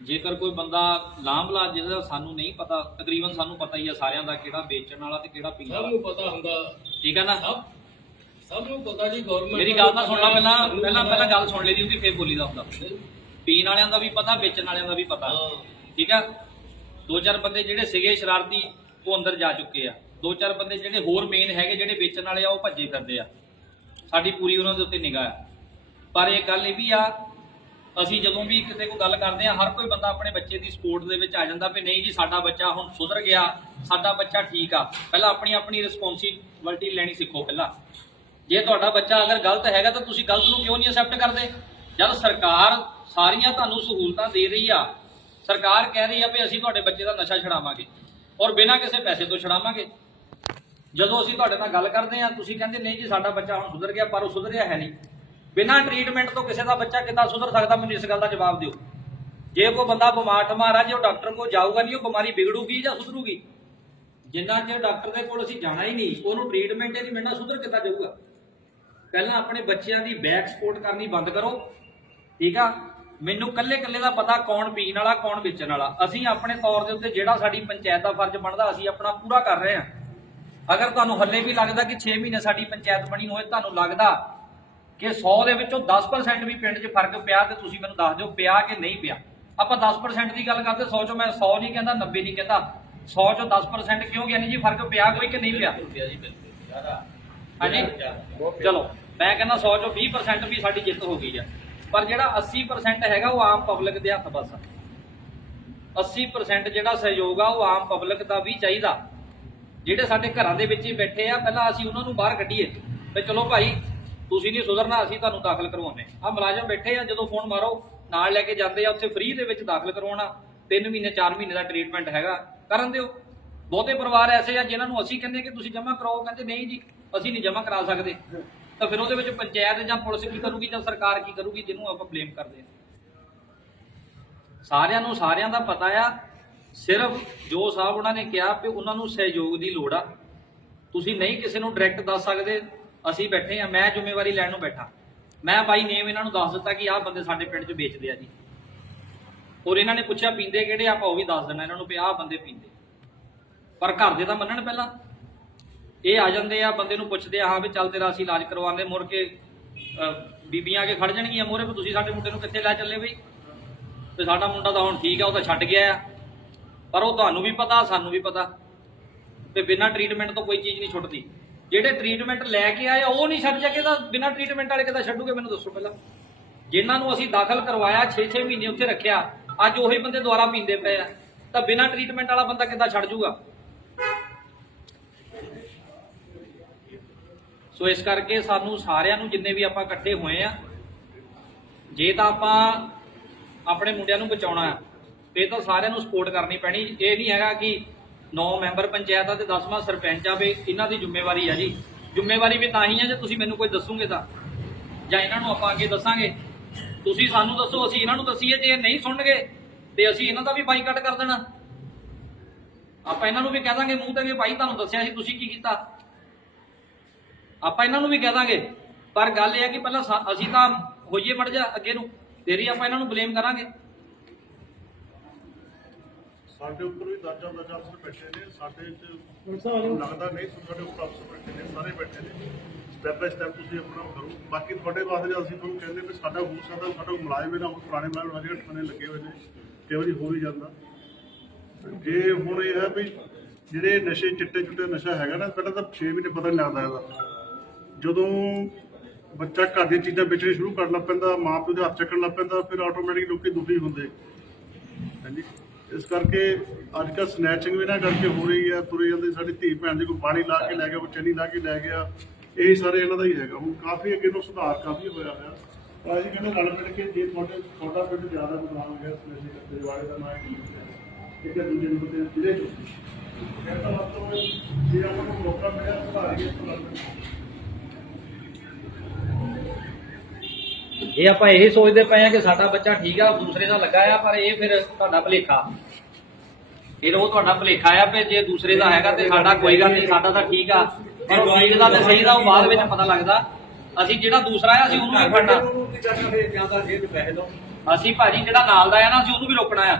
ਜੇਕਰ ਕੋਈ ਬੰਦਾ ਲਾਂਭਲਾ ਜਿਹਦਾ ਸਾਨੂੰ ਨਹੀਂ ਪਤਾ ਤਕਰੀਬਨ ਸਾਨੂੰ ਪਤਾ ਹੀ ਆ ਸਾਰਿਆਂ ਦਾ ਕਿਹੜਾ ਵੇਚਣ ਵਾਲਾ ਤੇ ਕਿਹੜਾ ਪੀਣ ਸਭ ਵਾਲਾ। ਨੂੰ ਪਤਾ ਹੁੰਦਾ। ਠੀਕ ਹੈ ਨਾ? ਸਭ ਸਭ ਨੂੰ ਪਤਾ ਜੀ ਗਵਰਨਮੈਂਟ ਮੇਰੀ ਗੱਲ ਤਾਂ ਸੁਣ ਲਾ ਪਹਿਲਾਂ ਪਹਿਲਾਂ ਪਹਿਲਾਂ ਗੱਲ ਸੁਣ ਲਈ ਦੀ ਹੁੰਦੀ ਫੇਰ ਬੋਲੀ ਦਾ ਹੁੰਦਾ। ਪੀਣ ਵਾਲਿਆਂ ਦਾ ਵੀ ਪਤਾ ਵੇਚਣ ਵਾਲਿਆਂ ਦਾ ਵੀ ਪਤਾ। ਠੀਕ ਆ? ਦੋ ਚਾਰ ਬੰਦੇ ਜਿਹੜੇ ਸੀਗੇ ਸ਼ਰਾਰਤੀ ਉਹ ਅੰਦਰ ਜਾ ਚੁੱਕੇ ਆ। ਦੋ ਚਾਰ ਬੰਦੇ ਜਿਹੜੇ ਹੋਰ ਮੇਨ ਹੈਗੇ ਜਿਹੜੇ ਵੇਚਣ ਵਾਲੇ ਆ ਉਹ ਭੱਜੇ ਫਿਰਦੇ ਆ। ਸਾਡੀ ਪੂਰੀ ਉਹਨਾਂ ਦੇ ਉੱਤੇ ਨਿਗਾਹ ਆ। ਪਰ ਇਹ ਗੱਲ ਇਹ ਵੀ ਆ ਅਸੀਂ ਜਦੋਂ ਵੀ ਕਿਤੇ ਕੋਈ ਗੱਲ ਕਰਦੇ ਆ ਹਰ ਕੋਈ ਬੰਦਾ ਆਪਣੇ ਬੱਚੇ ਦੀ ਸਪੋਰਟ ਦੇ ਵਿੱਚ ਆ ਜਾਂਦਾ ਵੀ ਨਹੀਂ ਜੀ, ਸਾਡਾ ਬੱਚਾ ਹੁਣ ਸੁਧਰ ਗਿਆ, ਸਾਡਾ ਬੱਚਾ ਠੀਕ ਆ। ਪਹਿਲਾਂ ਆਪਣੀ ਆਪਣੀ ਰਿਸਪੌਂਸਿਬਿਲਟੀ ਲੈਣੀ ਸਿੱਖੋ ਪਹਿਲਾਂ। ਜੇ ਤੁਹਾਡਾ ਬੱਚਾ ਅਗਰ ਗਲਤ ਹੈਗਾ ਤਾਂ ਤੁਸੀਂ ਗਲਤ ਨੂੰ ਕਿਉਂ ਨਹੀਂ ਅਸੈਪਟ ਕਰਦੇ? ਜਦ ਸਰਕਾਰ ਸਾਰੀਆਂ ਤੁਹਾਨੂੰ ਸਹੂਲਤਾਂ ਦੇ ਰਹੀ ਆ, ਸਰਕਾਰ ਕਹਿ ਰਹੀ ਆ ਵੀ ਅਸੀਂ ਤੁਹਾਡੇ ਬੱਚੇ ਦਾ ਨਸ਼ਾ ਛਡਾਵਾਂਗੇ ਔਰ ਬਿਨਾਂ ਕਿਸੇ ਪੈਸੇ ਤੋਂ ਛਡਾਵਾਂਗੇ। ਜਦੋਂ ਅਸੀਂ ਤੁਹਾਡੇ ਨਾਲ ਗੱਲ ਕਰਦੇ ਆ ਤੁਸੀਂ ਕਹਿੰਦੇ ਨਹੀਂ ਜੀ, ਸਾਡਾ ਬੱਚਾ ਹੁਣ ਸੁਧਰ ਗਿਆ, ਪਰ ਉਹ ਸੁਧਰਿਆ ਹੈ ਨਹੀਂ। ਬਿਨਾਂ ਟ੍ਰੀਟਮੈਂਟ ਤੋਂ ਕਿਸੇ ਦਾ ਬੱਚਾ ਕਿੱਦਾਂ ਸੁਧਰ ਸਕਦਾ, ਮੈਨੂੰ ਇਸ ਗੱਲ ਦਾ ਜਵਾਬ ਦਿਓ। ਜੇ ਕੋਈ ਬੰਦਾ ਬਿਮਾਰ ਠਮਾਰ ਆ, ਜੇ ਉਹ ਡਾਕਟਰ ਕੋਲ ਜਾਊਗਾ ਨਹੀਂ, ਉਹ ਬਿਮਾਰੀ ਵਿਗੜੂਗੀ ਜਾਂ ਸੁਧਰੂਗੀ? ਜਿੰਨਾ ਚਿਰ ਡਾਕਟਰ ਦੇ ਕੋਲ ਅਸੀਂ ਜਾਣਾ ਹੀ ਨਹੀਂ, ਉਹਨੂੰ ਟ੍ਰੀਟਮੈਂਟ ਹੀ ਨਹੀਂ ਮਿਲਣਾ ਸੁਧਰ ਕਿੱਦਾਂ ਜਾਊਗਾ? ਪਹਿਲਾਂ ਆਪਣੇ ਬੱਚਿਆਂ ਦੀ ਬੈਕ ਸਪੋਰਟ ਕਰਨੀ ਬੰਦ ਕਰੋ, ਠੀਕ ਆ? ਮੈਨੂੰ ਕੱਲੇ ਕੱਲੇ ਦਾ ਪਤਾ ਕੌਣ ਪੀਣ ਵਾਲਾ, ਕੌਣ ਵੇਚਣ ਵਾਲਾ। ਅਸੀਂ ਆਪਣੇ ਤੌਰ ਦੇ ਉੱਤੇ ਜਿਹੜਾ ਸਾਡੀ ਪੰਚਾਇਤ ਦਾ ਫਰਜ਼ ਬਣਦਾ, ਅਸੀਂ ਆਪਣਾ ਪੂਰਾ ਕਰ ਰਹੇ ਹਾਂ। ਅਗਰ ਤੁਹਾਨੂੰ ਹੱਲੇ ਵੀ ਲੱਗਦਾ ਕਿ 6 ਮਹੀਨੇ ਸਾਡੀ ਪੰਚਾਇਤ ਬਣੀ ਹੋਏ, ਤੁਹਾਨੂੰ ਲੱਗਦਾ ਕਿ 100 ਦੇ ਵਿੱਚੋਂ 10% ਵੀ ਪਿੰਡ 'ਚ ਫ਼ਰਕ ਪਿਆ ਤੇ ਤੁਸੀਂ ਮੈਨੂੰ ਦੱਸ ਦਿਓ ਪਿਆ ਕਿ ਨਹੀਂ ਪਿਆ। ਆਪਾਂ 10% ਦੀ ਗੱਲ ਕਰਦੇ 100 ਚੋਂ ਮੈਂ 100 ਨਹੀਂ ਕਹਿੰਦਾ 90 ਨਹੀਂ ਕਹਿੰਦਾ। 100 ਚੋਂ 10% ਕਿਉਂ ਗਿਆ ਨਹੀਂ ਜੀ? ਫ਼ਰਕ ਪਿਆ ਕੋਈ ਕਿ ਨਹੀਂ ਪਿਆ? ਹਾਂਜੀ? ਚਲੋ ਮੈਂ ਕਹਿੰਦਾ 100 ਚੋਂ 20% ਵੀ ਸਾਡੀ ਜਿੱਤ ਹੋ ਗਈ ਆ। ਪਰ ਜਿਹੜਾ 80% ਹੈਗਾ ਉਹ ਆਮ ਪਬਲਿਕ ਦੇ ਹੱਥ ਬਸ ਆ। 80% ਜਿਹੜਾ ਸਹਿਯੋਗ ਆ ਉਹ ਆਮ ਪਬਲਿਕ ਦਾ ਵੀ ਚਾਹੀਦਾ। ਜਿਹੜੇ ਸਾਡੇ ਘਰਾਂ ਦੇ ਵਿੱਚ ਹੀ ਬੈਠੇ ਆ ਪਹਿਲਾਂ ਅਸੀਂ ਉਹਨਾਂ ਨੂੰ ਬਾਹਰ ਕੱਢੀਏ। ਤੇ ਚਲੋ ਭਾਈ ਤੁਸੀਂ ਨਹੀਂ ਸੁਧਰਨਾ, ਅਸੀਂ ਤੁਹਾਨੂੰ ਦਾਖਲ ਕਰਵਾਉਂਦੇ ਆ ਮੁਲਾਜ਼ਮ ਬੈਠੇ ਆ, ਜਦੋਂ ਫੋਨ ਮਾਰੋ, ਨਾਲ ਲੈ ਕੇ ਜਾਂਦੇ ਆ, ਉੱਥੇ ਫ੍ਰੀ ਦੇ ਵਿੱਚ ਦਾਖਲ ਕਰਵਾਉਣਾ। 3 ਮਹੀਨੇ 4 ਮਹੀਨੇ ਦਾ ਟ੍ਰੀਟਮੈਂਟ ਹੈਗਾ, ਕਰਨ ਦਿਓ। ਬਹੁਤੇ ਪਰਿਵਾਰ ਐਸੇ ਆ ਜਿਨ੍ਹਾਂ ਨੂੰ ਅਸੀਂ ਕਹਿੰਦੇ ਕਿ ਤੁਸੀਂ ਜਮ੍ਹਾਂ ਕਰਾਓ ਕਹਿੰਦੇ ਨਹੀਂ ਜੀ, ਅਸੀਂ ਨਹੀਂ ਜਮ੍ਹਾਂ ਕਰਾ ਸਕਦੇ। ਤਾਂ ਫਿਰ ਉਹਦੇ ਵਿੱਚ ਪੰਚਾਇਤ ਜਾਂ ਪੁਲਿਸ ਕੀ ਕਰੂਗੀ ਜਾਂ ਸਰਕਾਰ ਕੀ ਕਰੂਗੀ, ਜਿਹਨੂੰ ਆਪਾਂ ਬਲੇਮ ਕਰਦੇ ਆ ਸਾਰਿਆਂ ਨੂੰ ਸਾਰਿਆਂ ਦਾ ਪਤਾ ਆ, ਸਿਰਫ ਜੋ ਸਾਹਿਬ ਉਹਨਾਂ ਨੇ ਕਿਹਾ ਕਿ ਉਹਨਾਂ ਨੂੰ ਸਹਿਯੋਗ ਦੀ ਲੋੜ ਆ। ਤੁਸੀਂ ਨਹੀਂ ਕਿਸੇ ਨੂੰ ਡਾਇਰੈਕਟ ਦੱਸ ਸਕਦੇ ਅਸੀਂ ਬੈਠੇ ਆ ਮੈਂ ਜ਼ਿੰਮੇਵਾਰੀ ਲੈਣ ਨੂੰ ਬੈਠਾ। ਮੈਂ ਬਾਈ ਨੇਮ ਇਹਨਾਂ ਨੂੰ ਦੱਸ ਦਿੱਤਾ ਕਿ ਆਹ ਬੰਦੇ ਸਾਡੇ ਪਿੰਡ 'ਚ ਵੇਚਦੇ ਆ ਜੀ। ਔਰ ਇਹਨਾਂ ਨੇ ਪੁੱਛਿਆ, ਪੀਂਦੇ ਕਿਹੜੇ? ਆਪਾਂ ਉਹ ਵੀ ਦੱਸ ਦੇਣਾ ਇਹਨਾਂ ਨੂੰ ਵੀ ਆਹ ਬੰਦੇ ਪੀਂਦੇ। ਪਰ ਘਰ ਦੇ ਤਾਂ ਮੰਨਣ ਪਹਿਲਾਂ। ਇਹ ਆ ਜਾਂਦੇ ਆ, ਬੰਦੇ ਨੂੰ ਪੁੱਛਦੇ ਆ, ਹਾਂ ਵੀ ਚੱਲ ਤੇਰਾ ਅਸੀਂ ਇਲਾਜ ਕਰਵਾਉਂਦੇ, ਮੁੜ ਕੇ ਬੀਬੀਆਂ ਆ ਕੇ ਖੜ ਜਾਣਗੀਆਂ ਮੋਰੇ ਵੀ ਤੁਸੀਂ ਸਾਡੇ ਮੁੰਡੇ ਨੂੰ ਕਿੱਥੇ ਲੈ ਚੱਲੇ ਬਈ? ਤੇ ਸਾਡਾ ਮੁੰਡਾ ਤਾਂ ਹੁਣ ਠੀਕ ਆ, ਉਹ ਤਾਂ ਛੱਡ ਗਿਆ ਆ। ਪਰ ਉਹ ਤੁਹਾਨੂੰ ਵੀ ਪਤਾ, ਸਾਨੂੰ ਵੀ ਪਤਾ। ਤੇ ਬਿਨਾਂ ਟ੍ਰੀਟਮੈਂਟ ਤੋਂ ਕੋਈ ਚੀਜ਼ ਨਹੀਂ ਛੁੱਟਦੀ। ਜਿਹੜੇ ਟ੍ਰੀਟਮੈਂਟ ਲੈ ਕੇ ਆਏ, ਉਹ ਨਹੀਂ ਛੱਡ ਸਕੇ ਤਾਂ ਬਿਨਾਂ ਟ੍ਰੀਟਮੈਂਟ ਵਾਲੇ ਕਿੱਦਾਂ ਛੱਡੂਗੇ? ਮੈਨੂੰ ਦੱਸੋ ਪਹਿਲਾਂ। ਜਿਨ੍ਹਾਂ ਨੂੰ ਅਸੀਂ ਦਾਖਲ ਕਰਵਾਇਆ 6-6 ਮਹੀਨੇ ਉੱਥੇ ਰੱਖਿਆ, ਅੱਜ ਉਹੀ ਬੰਦੇ ਦੁਆਰਾ ਪੀਂਦੇ ਪਏ ਆ। ਤਾਂ ਬਿਨਾਂ ਟ੍ਰੀਟਮੈਂਟ ਵਾਲਾ ਬੰਦਾ ਕਿੱਦਾਂ ਛੱਡ ਜੂਗਾ? ਸੋ ਇਸ ਕਰਕੇ ਸਾਨੂੰ ਸਾਰਿਆਂ ਨੂੰ ਜਿੰਨੇ ਵੀ ਆਪਾਂ ਇਕੱਠੇ ਹੋਏ ਆ, ਜੇ ਤਾਂ ਆਪਾਂ ਆਪਣੇ ਮੁੰਡਿਆਂ ਨੂੰ ਬਚਾਉਣਾ ਹੈ ਫੇਰ ਤਾਂ ਸਾਰਿਆਂ ਨੂੰ ਸਪੋਰਟ ਕਰਨੀ ਪੈਣੀ। ਇਹ ਨਹੀਂ ਹੈਗਾ ਕਿ 9 ਮੈਂਬਰ ਪੰਚਾਇਤ ਆ ਤੇ 10ਵਾਂ ਸਰਪੰਚ ਆ ਵੀ ਇਹਨਾਂ ਦੀ ਜ਼ਿੰਮੇਵਾਰੀ ਆ ਜੀ। ਜ਼ਿੰਮੇਵਾਰੀ ਵੀ ਤਾਂ ਹੀ ਆ ਜੇ ਤੁਸੀਂ ਮੈਨੂੰ ਕੋਈ ਦੱਸੋਗੇ ਤਾਂ। ਜਾਂ ਇਹਨਾਂ ਨੂੰ ਆਪਾਂ ਅੱਗੇ ਦੱਸਾਂਗੇ। ਤੁਸੀਂ ਸਾਨੂੰ ਦੱਸੋ, ਅਸੀਂ ਇਹਨਾਂ ਨੂੰ ਦੱਸੀਏ, ਜੇ ਨਹੀਂ ਸੁਣਨਗੇ, ਤੇ ਅਸੀਂ ਇਹਨਾਂ ਦਾ ਵੀ ਬਾਈਕਾਟ ਕਰ ਦੇਣਾ। ਆਪਾਂ ਇਹਨਾਂ ਨੂੰ ਵੀ ਕਹਿ ਦਾਂਗੇ, ਮੂੰਹ ਤੇ ਵੀ ਭਾਈ ਤੁਹਾਨੂੰ ਦੱਸਿਆ ਸੀ, ਤੁਸੀਂ ਕੀ ਕੀਤਾ? ਆਪਾਂ ਇਹਨਾਂ ਨੂੰ ਵੀ ਕਹਿ ਦਾਂਗੇ। ਪਰ ਗੱਲ ਇਹ ਹੈ ਕਿ ਪਹਿਲਾਂ ਸਾ- ਅਸੀਂ ਤਾਂ ਹੋਈਏ ਮੜ ਜਾ ਅੱਗੇ ਨੂੰ। ਤੇਰੀ ਆਪਾਂ ਇਹਨਾਂ ਨੂੰ ਬਲੇਮ ਕਰਾਂਗੇ। ਸਾਡੇ ਉੱਪਰ ਵੀ ਦਾਜਾ ਦਾਜਾ ਅਫਸਰ ਬੈਠੇ ਨੇ ਸਾਡੇ ਚ ਲੱਗਦਾ ਨਹੀਂ ਸਾਡੇ ਉੱਪਰ ਅਫਸਰ ਬੈਠੇ ਨੇ ਸਾਰੇ ਬੈਠੇ ਨੇ। ਸਟੈਪ ਬਾਈ ਸਟੈਪ ਤੁਸੀਂ ਆਪਣਾ ਕਰੋ। ਬਾਕੀ ਤੁਹਾਡੇ ਵਾਸਤੇ ਅਸੀਂ ਤੁਹਾਨੂੰ ਕਹਿੰਦੇ ਵੀ ਸਾਡਾ ਹੋ ਸਕਦਾ ਸਾਡਾ ਮੁਲਾਜ਼ਮ ਇਹਨਾਂ ਹੁਣ ਪੁਰਾਣੇ ਮੁਲਾਜ਼ਮ ਜਿਹੜੇ ਥਾਣੇ ਲੱਗੇ ਹੋਏ ਨੇ ਕਈ ਵਾਰੀ ਹੋ ਵੀ ਜਾਂਦਾ। ਜੇ ਹੁਣ ਇਹ ਹੈ ਵੀ ਜਿਹੜੇ ਨਸ਼ੇ ਚਿੱਟੇ ਚੁੱਟੇ ਨਸ਼ਾ ਹੈਗਾ ਨਾ ਪਹਿਲਾਂ ਤਾਂ 6 ਮਹੀਨੇ ਪਤਾ ਨਹੀਂ ਲੱਗਦਾ ਇਹਦਾ। ਜਦੋਂ ਬੱਚਾ ਘਰ ਦੀਆਂ ਚੀਜ਼ਾਂ ਵੇਚਣੀ ਸ਼ੁਰੂ ਕਰਨ ਲੱਗ ਪੈਂਦਾ ਮਾਂ ਪਿਓ ਦੇ ਹੱਥ ਚੱਕਣ ਲੱਗ ਪੈਂਦਾ ਫਿਰ ਆਟੋਮੈਟਿਕ ਲੋਕੀ ਦੁਖੀ ਹੁੰਦੇ। ਹਾਂਜੀ। ਇਸ ਕਰਕੇ ਅੱਜ ਕੱਲ੍ਹ ਸਨੈਚਿੰਗ ਵੀ ਨਾ ਕਰਕੇ ਹੋ ਰਹੀ ਹੈ, ਤੁਰੇ ਜਾਂਦੇ ਸਾਡੀ ਧੀ ਭੈਣ ਦੀ ਕੋਈ ਬਾਣੀ ਲਾ ਕੇ ਲੈ ਗਿਆ, ਕੋਈ ਚੰਨੀ ਲਾ ਕੇ ਲੈ ਗਿਆ, ਇਹ ਸਾਰੇ ਇਹਨਾਂ ਦਾ ਹੀ ਹੈਗਾ। ਹੁਣ ਕਾਫੀ ਅੱਗੇ ਨੂੰ ਸੁਧਾਰ ਕਾਫੀ ਹੋਇਆ ਹੋਇਆ। ਪਰ ਅਸੀਂ ਕਹਿੰਦੇ ਰਲ ਮਿਲ ਕੇ ਜੇ ਤੁਹਾਡੇ, ਤੁਹਾਡਾ ਪਿੰਡ ਜ਼ਿਆਦਾ ਬਦਲਾਅ ਗਿਆ ਸਨੈਚਿੰਗ ਕਰਦੇ ਵਾਲੇ ਦਾ ਨਾਂ ਕੀ ਇੱਕ ਦੂਜੇ ਨੂੰ ਤੇ ਜ਼ਿਲ੍ਹੇ 'ਚੋਂ। ਫਿਰ ਤਾਂ ਮਤਲਬ ਜੇ ਆਪਾਂ ਨੂੰ ਮੌਕਾ ਮਿਲਿਆ, ਸੁਧਾਰੀਏ ਤਾਂ ਰਲ ਇਹ ਆਪਾਂ ਇਹ ਸੋਚਦੇ ਪਏ ਆ ਕਿ ਸਾਡਾ ਬੱਚਾ ਠੀਕ ਆ ਦੂਸਰੇ ਦਾ ਲੱਗਾ ਆ, ਪਰ ਇਹ ਫਿਰ ਤੁਹਾਡਾ ਭਲੇਖਾ। ਫਿਰ ਉਹ ਤੁਹਾਡਾ ਭਲੇਖਾ ਆ ਵੀ ਜੇ ਦੂਸਰੇ ਦਾ ਹੈਗਾ ਤੇ ਸਾਡਾ ਕੋਈ ਗੱਲ ਨਹੀਂ, ਸਾਡਾ ਤਾਂ ਠੀਕ ਆ। ਪਰ ਠੀਕ ਦਾ ਤੇ ਸਹੀ ਦਾ, ਉਹ ਬਾਅਦ ਵਿੱਚ ਪਤਾ ਲੱਗਦਾ। ਅਸੀਂ ਜਿਹੜਾ ਦੂਸਰਾ ਆ, ਅਸੀਂ ਉਹਨੂੰ ਵੀ ਫੜਨਾ। ਅਸੀਂ ਭਾਜੀ ਜਿਹੜਾ ਨਾਲ ਦਾ ਆ ਨਾ, ਅਸੀਂ ਉਹਨੂੰ ਵੀ ਰੋਕਣਾ ਆ।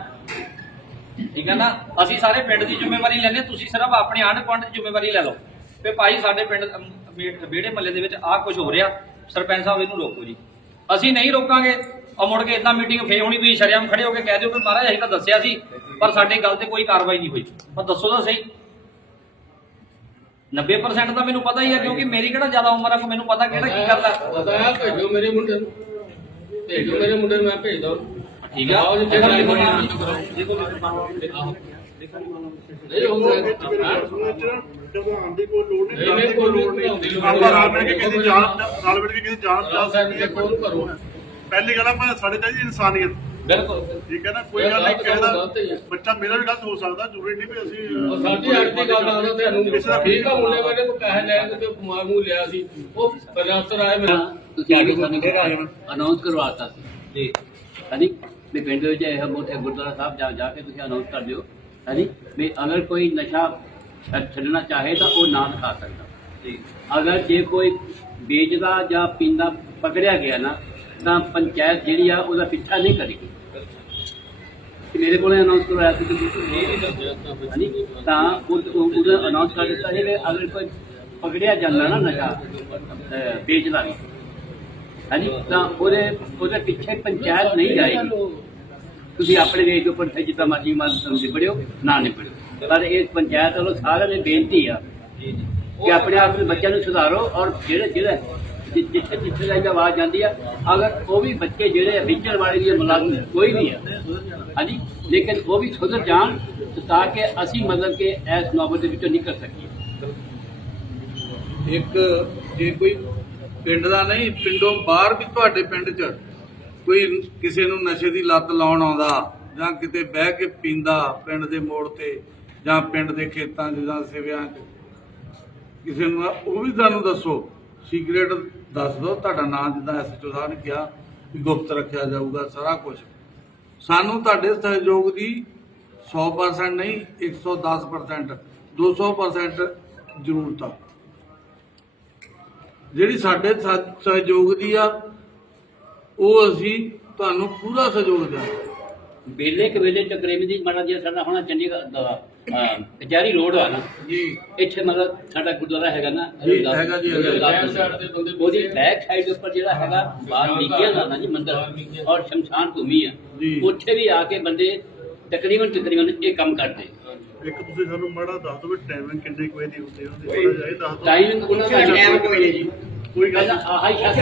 ਠੀਕ ਹੈ ਨਾ? ਅਸੀਂ ਸਾਰੇ ਪਿੰਡ ਦੀ ਜ਼ਿੰਮੇਵਾਰੀ ਲੈਣੇ ਤੁਸੀਂ ਸਿਰਫ ਆਪਣੇ ਆਂਢ ਗੁਆਂਢ ਦੀ ਜ਼ਿੰਮੇਵਾਰੀ ਲੈ ਲਓ। ਤੇ ਭਾਈ ਸਾਡੇ ਪਿੰਡ ਵਿਹੜੇ ਮੱਲੇ ਦੇ ਵਿੱਚ ਆਹ ਕੁਝ ਹੋ ਰਿਹਾ। ਸਰਪੰਚ ਸਾਹਿਬ, ਇਹਨੂੰ ਰੋਕੋ ਜੀ। ਅਸੀਂ ਨਹੀਂ ਰੋਕਾਂਗੇ। ਉਹ ਮੁੜ ਕੇ ਇਦਾਂ ਮੀਟਿੰਗ ਫੇ ਹੋਣੀ ਤੁਸੀਂ ਸ਼ਰਿਆਮ ਖੜੇ ਹੋ ਕੇ ਕਹਿ ਦਿਓ ਕਿ ਮਹਾਰਾਜ ਅਸੀਂ ਤਾਂ ਦੱਸਿਆ ਸੀ ਪਰ ਸਾਡੇ ਗੱਲ ਤੇ ਕੋਈ ਕਾਰਵਾਈ ਨਹੀਂ ਹੋਈ। ਪਰ ਦੱਸੋ ਤਾਂ ਸਹੀ। 90% ਤਾਂ ਮੈਨੂੰ ਪਤਾ ਹੀ ਹੈ ਕਿਉਂਕਿ ਮੇਰੀ ਕਿਹੜਾ ਜ਼ਿਆਦਾ ਉਮਰ ਆ ਕਿ ਮੈਨੂੰ ਪਤਾ ਕਿਹੜਾ ਕੀ ਕਰਦਾ। ਪਤਾ ਹੈ ਭੇਜੋ ਮੇਰੇ ਮੁੰਡੇ ਨੂੰ। ਭੇਜੋ ਮੇਰੇ ਮੁੰਡੇ ਨੂੰ ਮੈਂ ਭੇਜਦਾ। ਠੀਕ ਆ। ਜੀ। ਨਹੀਂ ਹੋਊਗਾ ਦੀ ਕੋਈ ਲੋੜ ਨਹੀਂ ਨਹੀਂ, ਕੋਈ ਲੋੜ ਨਹੀਂ। ਆਪਾਂ ਰਲ ਮਿਲ ਕੇ ਕਿਸੇ ਜਾਨ ਰਲ ਮਿਲ ਕੇ ਕਿਸੇ ਜਾਨ ਬਚਾ ਸਕਦੇ ਕੋਈ ਕਰੋ। ਪਹਿਲੀ ਗੱਲ ਆਪਾਂ ਸਾਡੇ ਚਾਹੀਦੀ ਇਨਸਾਨੀਅਤ ਬਿਲਕੁਲ ਠੀਕ ਹੈ ਨਾ ਕੋਈ ਗੱਲ ਨਹੀਂ ਗਲਤ ਬੱਚਾ ਮੇਰਾ ਵੀ ਗਲਤ ਹੋ ਸਕਦਾ ਜ਼ਰੂਰੀ ਨਹੀਂ ਵੀ ਅਸੀਂ ਸਾਡੀ ਹੱਟ ਦੀ ਗੱਲ ਆਦਾ ਤੁਹਾਨੂੰ ਠੀਕ ਆ ਮੁੰਡੇ ਵਾਲੇ ਕੋ ਪੈਸੇ ਲੈ ਕੇ ਤੇ ਕੁਮਾਰ ਨੂੰ ਲਿਆ ਸੀ ਉਹ ਪ੍ਰੋਫੈਸਰ ਆਇਆ ਮੇਰਾ ਤੁਸੀਂ ਅੱਗੇ ਸਾਨੂੰ ਅਨਾਉਂਸ ਕਰਵਾਤਾ ਸੀ ਜੀ ਹਾਂਜੀ ਵੀ ਪਿੰਡ ਵਿੱਚ ਇਹ ਮੋਟੇ ਗੁਰਦੁਆਰਾ ਸਾਹਿਬ ਜਾ ਜਾ ਕੇ ਤੁਸੀਂ ਅਨਾਉਂਸ ਕਰ ਦਿਓ ਹਾਂਜੀ ਵੀ ਅਗਰ ਕੋਈ ਨਸ਼ਾ ਛੱਡ- ਛੱਡਣਾ ਚਾਹੇ ਤਾਂ ਉਹ ਨਾ ਖਾ ਸਕਦਾ। ਜੀ। ਅਗਰ ਜੇ ਕੋਈ ਵੇਚਦਾ ਜਾਂ ਪੀਂਦਾ ਪਕੜਿਆ ਗਿਆ ਨਾ ਤਾਂ ਪੰਚਾਇਤ ਜਿਹੜੀ ਆ ਉਹਦਾ ਪਿੱਛਾ ਨਹੀਂ ਕਰੇਗੀ। ਮੇਰੇ ਕੋਲੇ ਅਨਾਉਂਸ ਕਰਵਾਇਆ ਸੀ ਕਿ ਤਾਂ ਉਹ ਉਹ- ਉਹਦਾ ਅਨਾਉਂਸ ਕਰ ਦਿੱਤਾ ਸੀ ਕਿ ਅਗਰ ਕੋਈ ਪਕੜਿਆ ਜਾਂਦਾ ਨਾ ਨਸ਼ਾ ਵੇਚਦਾ ਵੀ। ਹਾਂਜੀ ਤਾਂ ਉਹਦੇ ਉਹਦੇ ਪਿੱਛੇ ਪੰਚਾਇਤ ਨਹੀਂ ਜਾਏਗੀ। ਤੁਸੀਂ ਆਪਣੇ ਦੇਸ਼ ਦੇ ਉੱਪਰ ਜਿੱਦਾਂ ਮਰਜ਼ੀ ਮਨ ਨਿਬੜਿਓ ਨਾ ਨਿਬੜਿਓ ਪਰ ਇਹ ਪੰਚਾਇਤ ਵੱਲੋਂ ਸਾਰਿਆਂ ਨੇ ਬੇਨਤੀ ਆ ਜੀ ਜੀ। ਕਿ ਆਪਣੇ ਆਪ ਦੇ ਬੱਚਿਆਂ ਨੂੰ ਸੁਧਾਰੋ ਔਰ ਜਿਹੜੇ ਜਿਹੜੇ ਜਿੱਥੇ ਜਿੱਥੇ ਦਾ ਆਵਾਜ਼ ਜਾਂਦੀ ਆ ਅਗਰ ਉਹ ਵੀ ਬੱਚੇ ਜਿਹੜੇ ਵਿਚਰ ਵਾਲੇ ਦੀ ਮੁਲਾਜ਼ਮ ਕੋਈ ਵੀ ਆ। ਹਾਂਜੀ? ਲੇਕਿਨ ਉਹ ਵੀ ਸੁਧਰ ਜਾਣ ਤਾਂ ਕਿ ਅਸੀਂ ਮਤਲਬ ਕਿ ਇਸ ਨੌਬਤ ਦੇ ਵਿੱਚੋਂ ਨਿਕਲ ਸਕੀਏ। ਇੱਕ ਜੇ ਕੋਈ ਪਿੰਡ ਦਾ ਨਹੀਂ ਪਿੰਡੋਂ ਬਾਹਰ ਵੀ ਤੁਹਾਡੇ ਪਿੰਡ 'ਚ ਕੋਈ ਕਿਸੇ ਨੂੰ ਨਸ਼ੇ ਦੀ ਲੱਤ ਲਾਉਣ ਆਉਂਦਾ ਜਾਂ ਕਿਤੇ ਬਹਿ ਕੇ ਪੀਂਦਾ ਪਿੰਡ ਦੇ ਮੋੜ ਤੇ ਜਾਂ ਪਿੰਡ ਦੇ ਖੇਤਾਂ 'ਚ ਜਾਂ ਸਿਵਿਆਂ 'ਚ, ਕਿਸੇ ਨੂੰ ਉਹ ਵੀ ਤੁਹਾਨੂੰ ਦੱਸੋ। ਸੀਕ੍ਰੇਟ ਦੱਸ ਦਿਓ, ਤੁਹਾਡਾ ਨਾਮ ਜਿੱਦਾਂ ਐਸਐਚਓ ਸਾਹਿਬ ਨੇ ਕਿਹਾ ਵੀ ਗੁਪਤ ਰੱਖਿਆ ਜਾਊਗਾ ਸਾਰਾ ਕੁਝ ਸਾਨੂੰ ਤੁਹਾਡੇ ਸਹਿਯੋਗ ਦੀ 100% ਨਹੀਂ 110% 200% ਜ਼ਰੂਰਤ ਆ। ਜਿਹੜੀ ਸਾਡੇ ਸਾ- ਸਹਿਯੋਗ ਦੀ ਆ ਉਹ ਅਸੀਂ ਤੁਹਾਨੂੰ ਪੂਰਾ ਸਹਿਯੋਗ ਦਿਆਂਗੇ। ਵੇਲੇ ਕਿ ਵੇਲੇ ਤਕਰੀਬਨ ਦੀ ਮਾੜਾ ਜਿਹਾ ਸਾਡਾ ਹੋਣਾ ਚੰਡੀਗੜ੍ਹ ਦਾ ਕਚਹਿਰੀ ਰੋਡ ਆ ਨਾ ਜੀ। ਇੱਥੇ ਮਤਲਬ ਸਾਡਾ ਗੁਰਦੁਆਰਾ ਹੈਗਾ ਨਾ ਜੀ, ਹੈਗਾ ਜੀ, ਹੈਗਾ। ਬੰਦੇ ਉਹਦੀ ਬੈਕ ਸਾਈਡ ਉੱਪਰ ਜਿਹੜਾ ਹੈਗਾ ਬਾਲਮੀਕੀਆਂ ਦਾ ਨਾ ਜੀ ਮੰਦਿਰ। ਔਰ ਸ਼ਮਸ਼ਾਨ ਭੂਮੀ ਆ। ਜੀ। ਉੱਥੇ ਵੀ ਆ ਕੇ ਬੰਦੇ ਤਕਰੀਬਨ ਤਕਰੀਬਨ ਇਹ ਕੰਮ ਕਰਦੇ। ਇੱਕ ਤੁਸੀਂ ਸਾਨੂੰ ਮਾੜਾ ਦੱਸ ਦਿਓ ਵੀ ਟਾਈਮਿੰਗ ਕਿੰਨੇ ਕੁ ਵਜੇ ਦੀ ਹੁੰਦੀ ਹੈ ਉਹਦੀ ਥੋੜਾ ਜਿਹਾ ਇਹ ਦੱਸ ਦਿਓ। ਟਾਈਮਿੰਗ ਉਹਨਾਂ ਦਾ ਟਾਈਮ ਕੋਈ ਨਹੀਂ ਜੀ ਕੋਈ ਗੱਲ ਕਹਿੰਦਾ ਆਹੀ ਸ਼ਖਸ